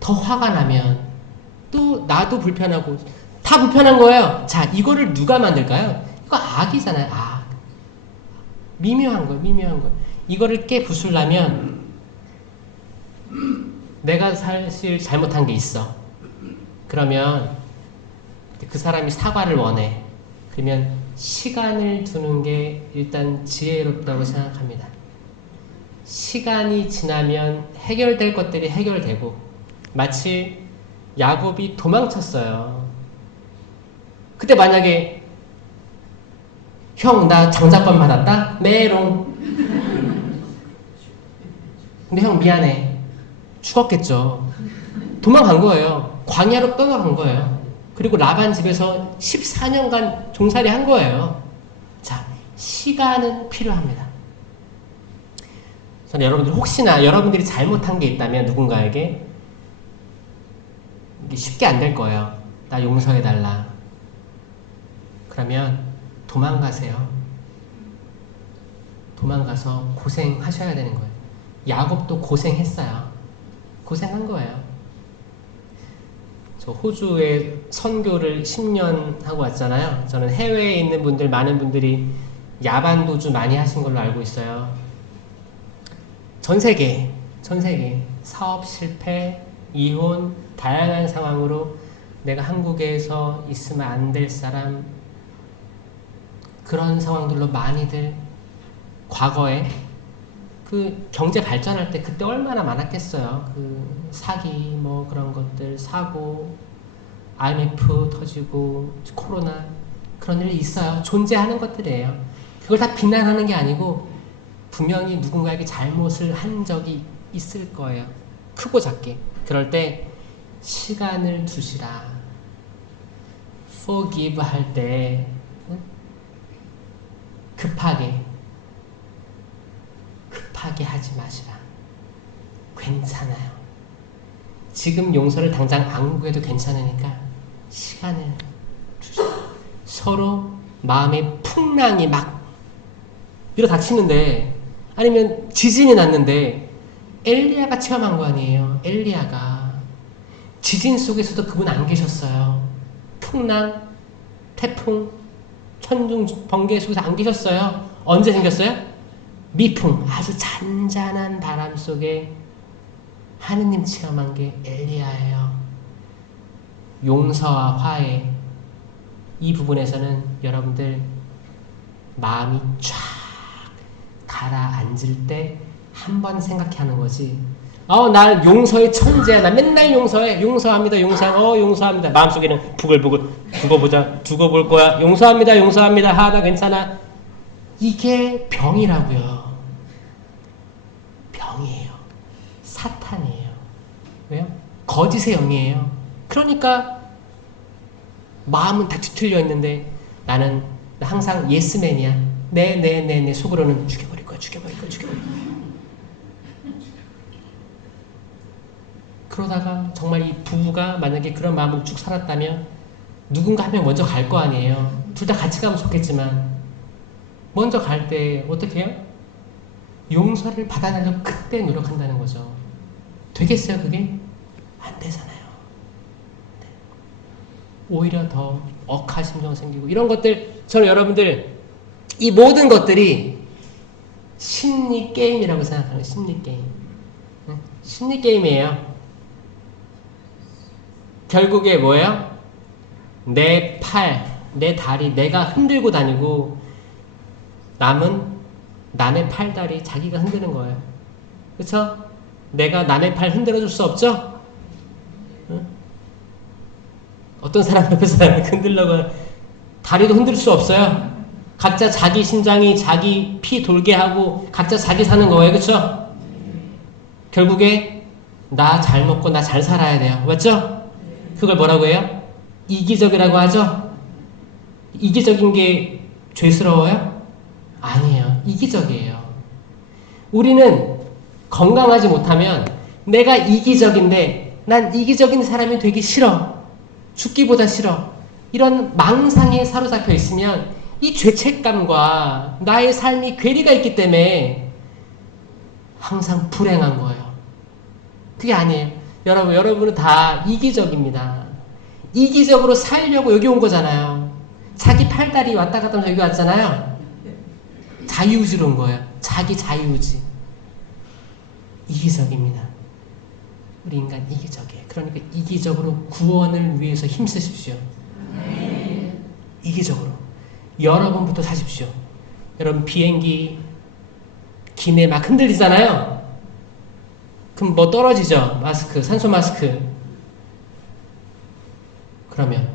더 화가 나면 또 나도 불편하고 다 불편한 거예요. 자, 이거를 누가 만들까요? 이거 악이잖아요. 악. 미묘한 거예요. 미묘한 거예요. 이거를 깨 부수려면 내가 사실 잘못한 게 있어. 그러면 그 사람이 사과를 원해. 그러면 시간을 두는 게 일단 지혜롭다고 생각합니다. 시간이 지나면 해결될 것들이 해결되고, 마치 야곱이 도망쳤어요. 그때 만약에 형 나 장자권 받았다? 메롱. 근데 형 미안해. 죽었겠죠. 도망간 거예요. 광야로 떠나간 거예요. 그리고 라반 집에서 14년간 종살이 한 거예요. 자, 시간은 필요합니다. 저는 여러분들 혹시나 여러분들이 잘못한 게 있다면 누군가에게 이게 쉽게 안 될 거예요. 나 용서해달라. 그러면 도망가세요. 도망가서 고생하셔야 되는 거예요. 야곱도 고생했어요. 고생한 거예요. 저 호주에 선교를 10년 하고 왔잖아요. 저는 해외에 있는 분들, 많은 분들이 야반 도주 많이 하신 걸로 알고 있어요. 전 세계 사업 실패, 이혼, 다양한 상황으로 내가 한국에서 있으면 안 될 사람, 그런 상황들로 많이들 과거에 그 경제 발전할 때 그때 얼마나 많았겠어요. 그 사기 뭐 그런 것들, 사고, IMF 터지고 코로나, 그런 일이 있어요. 존재하는 것들이에요. 그걸 다 비난하는 게 아니고 분명히 누군가에게 잘못을 한 적이 있을 거예요. 크고 작게. 그럴 때 시간을 두시라. forgive 할 때 급하게 하지 마시라. 괜찮아요. 지금 용서를 당장 안 구해도 괜찮으니까 시간을 주시라. 서로 마음의 풍랑이 막 밀어닥치는데, 아니면 지진이 났는데 엘리야가 체험한 거 아니에요. 엘리야가 지진 속에서도 그분 안 계셨어요. 풍랑, 태풍, 천둥, 번개 속에서 안 계셨어요. 언제 생겼어요? 미풍, 아주 잔잔한 바람 속에 하느님 체험한 게 엘리야예요. 용서와 화해, 이 부분에서는 여러분들 마음이 쫙 가라앉을 때 한 번 생각하는 거지. 나 용서의 천재야. 나 맨날 용서해. 용서합니다. 용서합니다. 마음속에는 부글부글 두고 볼 거야. 용서합니다. 나 괜찮아. 이게 병이라고요. 병이에요. 사탄이에요. 왜요? 거짓의 영이에요. 그러니까 마음은 다 뒤틀려 있는데 나는 항상 예스맨이야. 네. 속으로는 죽여버릴 거야. 그러다가 정말 이 부부가 만약에 그런 마음으로 쭉 살았다면 누군가 한 명 먼저 갈 거 아니에요. 둘 다 같이 가면 좋겠지만 먼저 갈 때 어떻게 해요? 용서를 받아내려고 그때 노력한다는 거죠. 되겠어요 그게? 안 되잖아요. 네. 오히려 더 억하심정 생기고 이런 것들 저는 여러분들 이 모든 것들이 심리 게임이라고 생각하는 거예요. 심리 게임. 심리 게임이에요. 결국에 뭐예요? 내 팔, 내 다리 내가 흔들고 다니고 남은 남의 팔, 다리 자기가 흔드는 거예요. 그렇죠? 내가 남의 팔 흔들어줄 수 없죠? 응? 어떤 사람 옆에서 흔들려고 다리도 흔들 수 없어요. 각자 자기 심장이 자기 피 돌게 하고 각자 자기 사는 거예요. 그렇죠? 결국에 나 잘 먹고 나 잘 살아야 돼요. 맞죠? 그걸 뭐라고 해요? 이기적이라고 하죠? 이기적인 게 죄스러워요? 아니에요. 이기적이에요. 우리는 건강하지 못하면 내가 이기적인데 난 이기적인 사람이 되기 싫어. 죽기보다 싫어. 이런 망상에 사로잡혀 있으면 이 죄책감과 나의 삶이 괴리가 있기 때문에 항상 불행한 거예요. 그게 아니에요. 여러분은 다 이기적입니다. 이기적으로 살려고 여기 온 거잖아요. 자기 팔다리 왔다 갔다 하면서 여기 왔잖아요. 자유의지로 온 거예요. 자기 자유의지. 이기적입니다. 우리 인간 이기적이에요. 그러니까 이기적으로 구원을 위해서 힘쓰십시오. 이기적으로. 여러분부터 사십시오. 여러분 비행기 기내 막 흔들리잖아요. 그럼 뭐 떨어지죠? 마스크, 산소 마스크. 그러면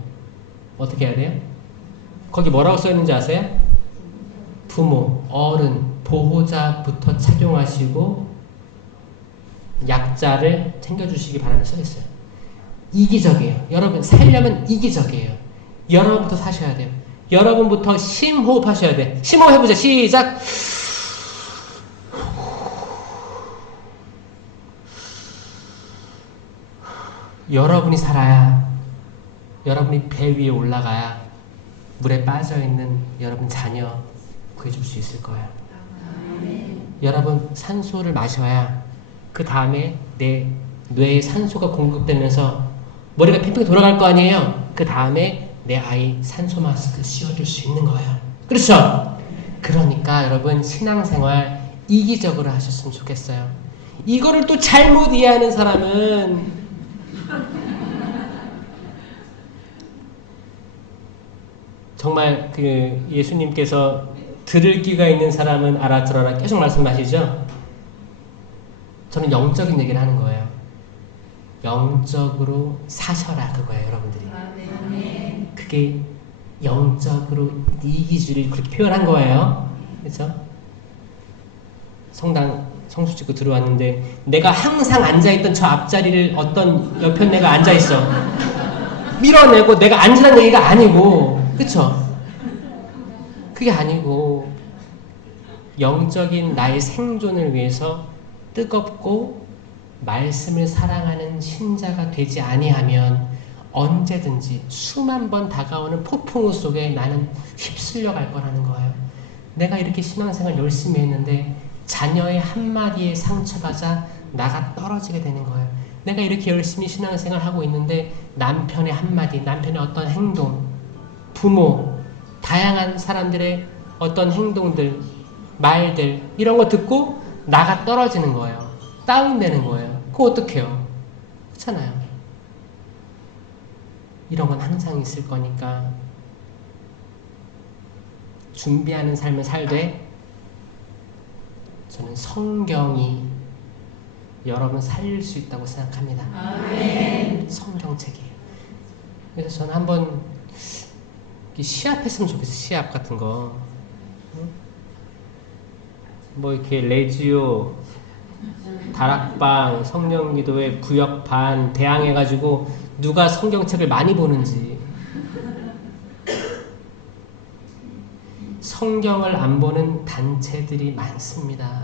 어떻게 해야 돼요? 거기 뭐라고 써있는지 아세요? 부모, 어른, 보호자부터 착용하시고 약자를 챙겨주시기 바랍니다. 써있어요. 이기적이에요. 여러분 살려면 이기적이에요. 여러분부터 사셔야 돼요. 여러분부터 심호흡 하셔야 돼. 심호흡 해보자. 시작. 여러분이 살아야, 여러분이 배 위에 올라가야 물에 빠져있는 여러분 자녀 구해줄 수 있을 거예요. 여러분 산소를 마셔야 그 다음에 내 뇌에 산소가 공급되면서 머리가 팽팽 돌아갈 거 아니에요. 그 다음에 내 아이 산소 마스크 씌워줄 수 있는 거예요. 그렇죠? 그러니까 여러분 신앙생활 이기적으로 하셨으면 좋겠어요. 이거를 또 잘못 이해하는 사람은 정말 그 예수님께서 들을 귀가 있는 사람은 알아들어라 계속 말씀하시죠. 저는 영적인 얘기를 하는 거예요. 영적으로 사셔라 그거예요, 여러분들이. 그게 영적으로 이기주의를 그렇게 표현한 거예요. 그렇죠? 성당 성수 찍고 들어왔는데 내가 항상 앉아있던 저 앞자리를 어떤 옆에 내가 앉아있어. 밀어내고 내가 앉으라는 얘기가 아니고, 그쵸? 그게 아니고 영적인 나의 생존을 위해서 뜨겁고 말씀을 사랑하는 신자가 되지 아니하면 언제든지 수만 번 다가오는 폭풍우 속에 나는 휩쓸려 갈 거라는 거예요. 내가 이렇게 신앙생활 열심히 했는데 자녀의 한마디에 상처받아 나가 떨어지게 되는 거예요. 내가 이렇게 열심히 신앙생활 하고 있는데 남편의 한마디, 남편의 어떤 행동, 부모, 다양한 사람들의 어떤 행동들, 말들 이런 거 듣고 나가 떨어지는 거예요. 다운되는 거예요. 그거 어떡해요? 그렇잖아요. 이런 건 항상 있을 거니까 준비하는 삶을 살되 저는 성경이 여러분 살릴 수 있다고 생각합니다. 아멘. 성경책이에요. 그래서 저는 한번 시합했으면 좋겠어요. 시합 같은 거. 뭐 이렇게 레지오, 다락방, 성령기도회, 구역반, 대항해가지고 누가 성경책을 많이 보는지. 성경을 안 보는 단체들이 많습니다.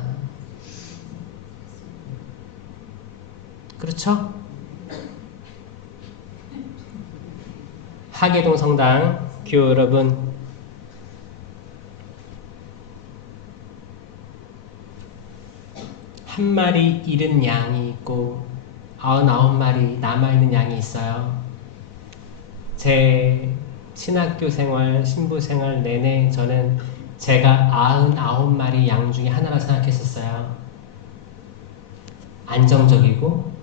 그렇죠? 하계동 성당 교우 여러분, 한 마리 잃은 양이 있고 99마리 남아있는 양이 있어요. 제 신학교 생활, 신부 생활 내내 저는 제가 99마리 양 중에 하나라 생각했었어요. 안정적이고,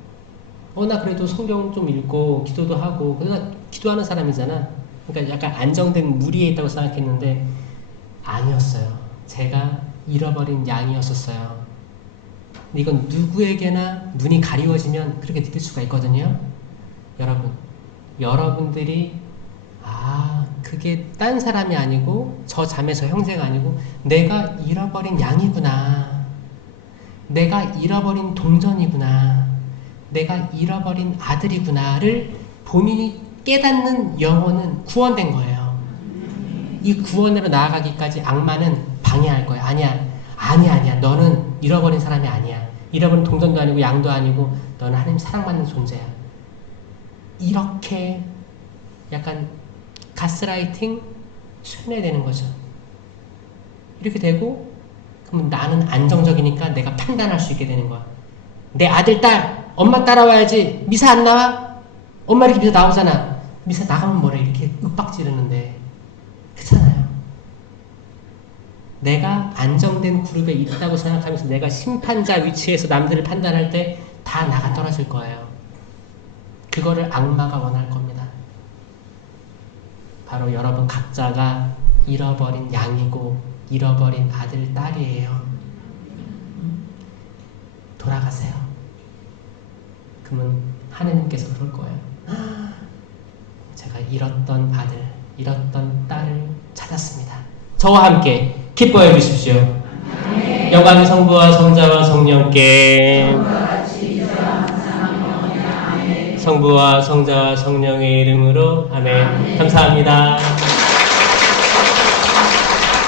나 그래도 성경 좀 읽고 기도도 하고, 그러나 기도하는 사람이잖아. 그러니까 약간 안정된 무리에 있다고 생각했는데 아니었어요. 제가 잃어버린 양이었었어요. 근데 이건 누구에게나 눈이 가리워지면 그렇게 느낄 수가 있거든요. 여러분들이 그게 딴 사람이 아니고 저 자매 저 형제가 아니고 내가 잃어버린 양이구나. 내가 잃어버린 동전이구나. 내가 잃어버린 아들이구나를 본인이 깨닫는 영혼은 구원된 거예요. 이 구원으로 나아가기까지 악마는 방해할 거예요. 아니야. 너는 잃어버린 사람이 아니야. 잃어버린 동전도 아니고 양도 아니고 너는 하나님 사랑받는 존재야. 이렇게 약간 가스라이팅 순회되는 거죠. 이렇게 되고 그러면 나는 안정적이니까 내가 판단할 수 있게 되는 거야. 내 아들, 딸, 엄마 따라와야지. 미사 안 나와? 엄마 이렇게 미사 나오잖아. 미사 나가면 뭐래 이렇게 윽박 지르는데 그렇잖아요. 내가 안정된 그룹에 있다고 생각하면서 내가 심판자 위치에서 남들을 판단할 때 다 나가 떨어질 거예요. 그거를 악마가 원할 겁니다. 바로 여러분 각자가 잃어버린 양이고 잃어버린 아들, 딸이에요. 돌아가세요. 그러면 하느님께서 그럴 거예요. 제가 잃었던 아들, 잃었던 딸을 찾았습니다. 저와 함께 기뻐해 주십시오. 영광의 성부와 성자와 성령께 성부와 성자와 성령의 이름으로 아멘. 감사합니다.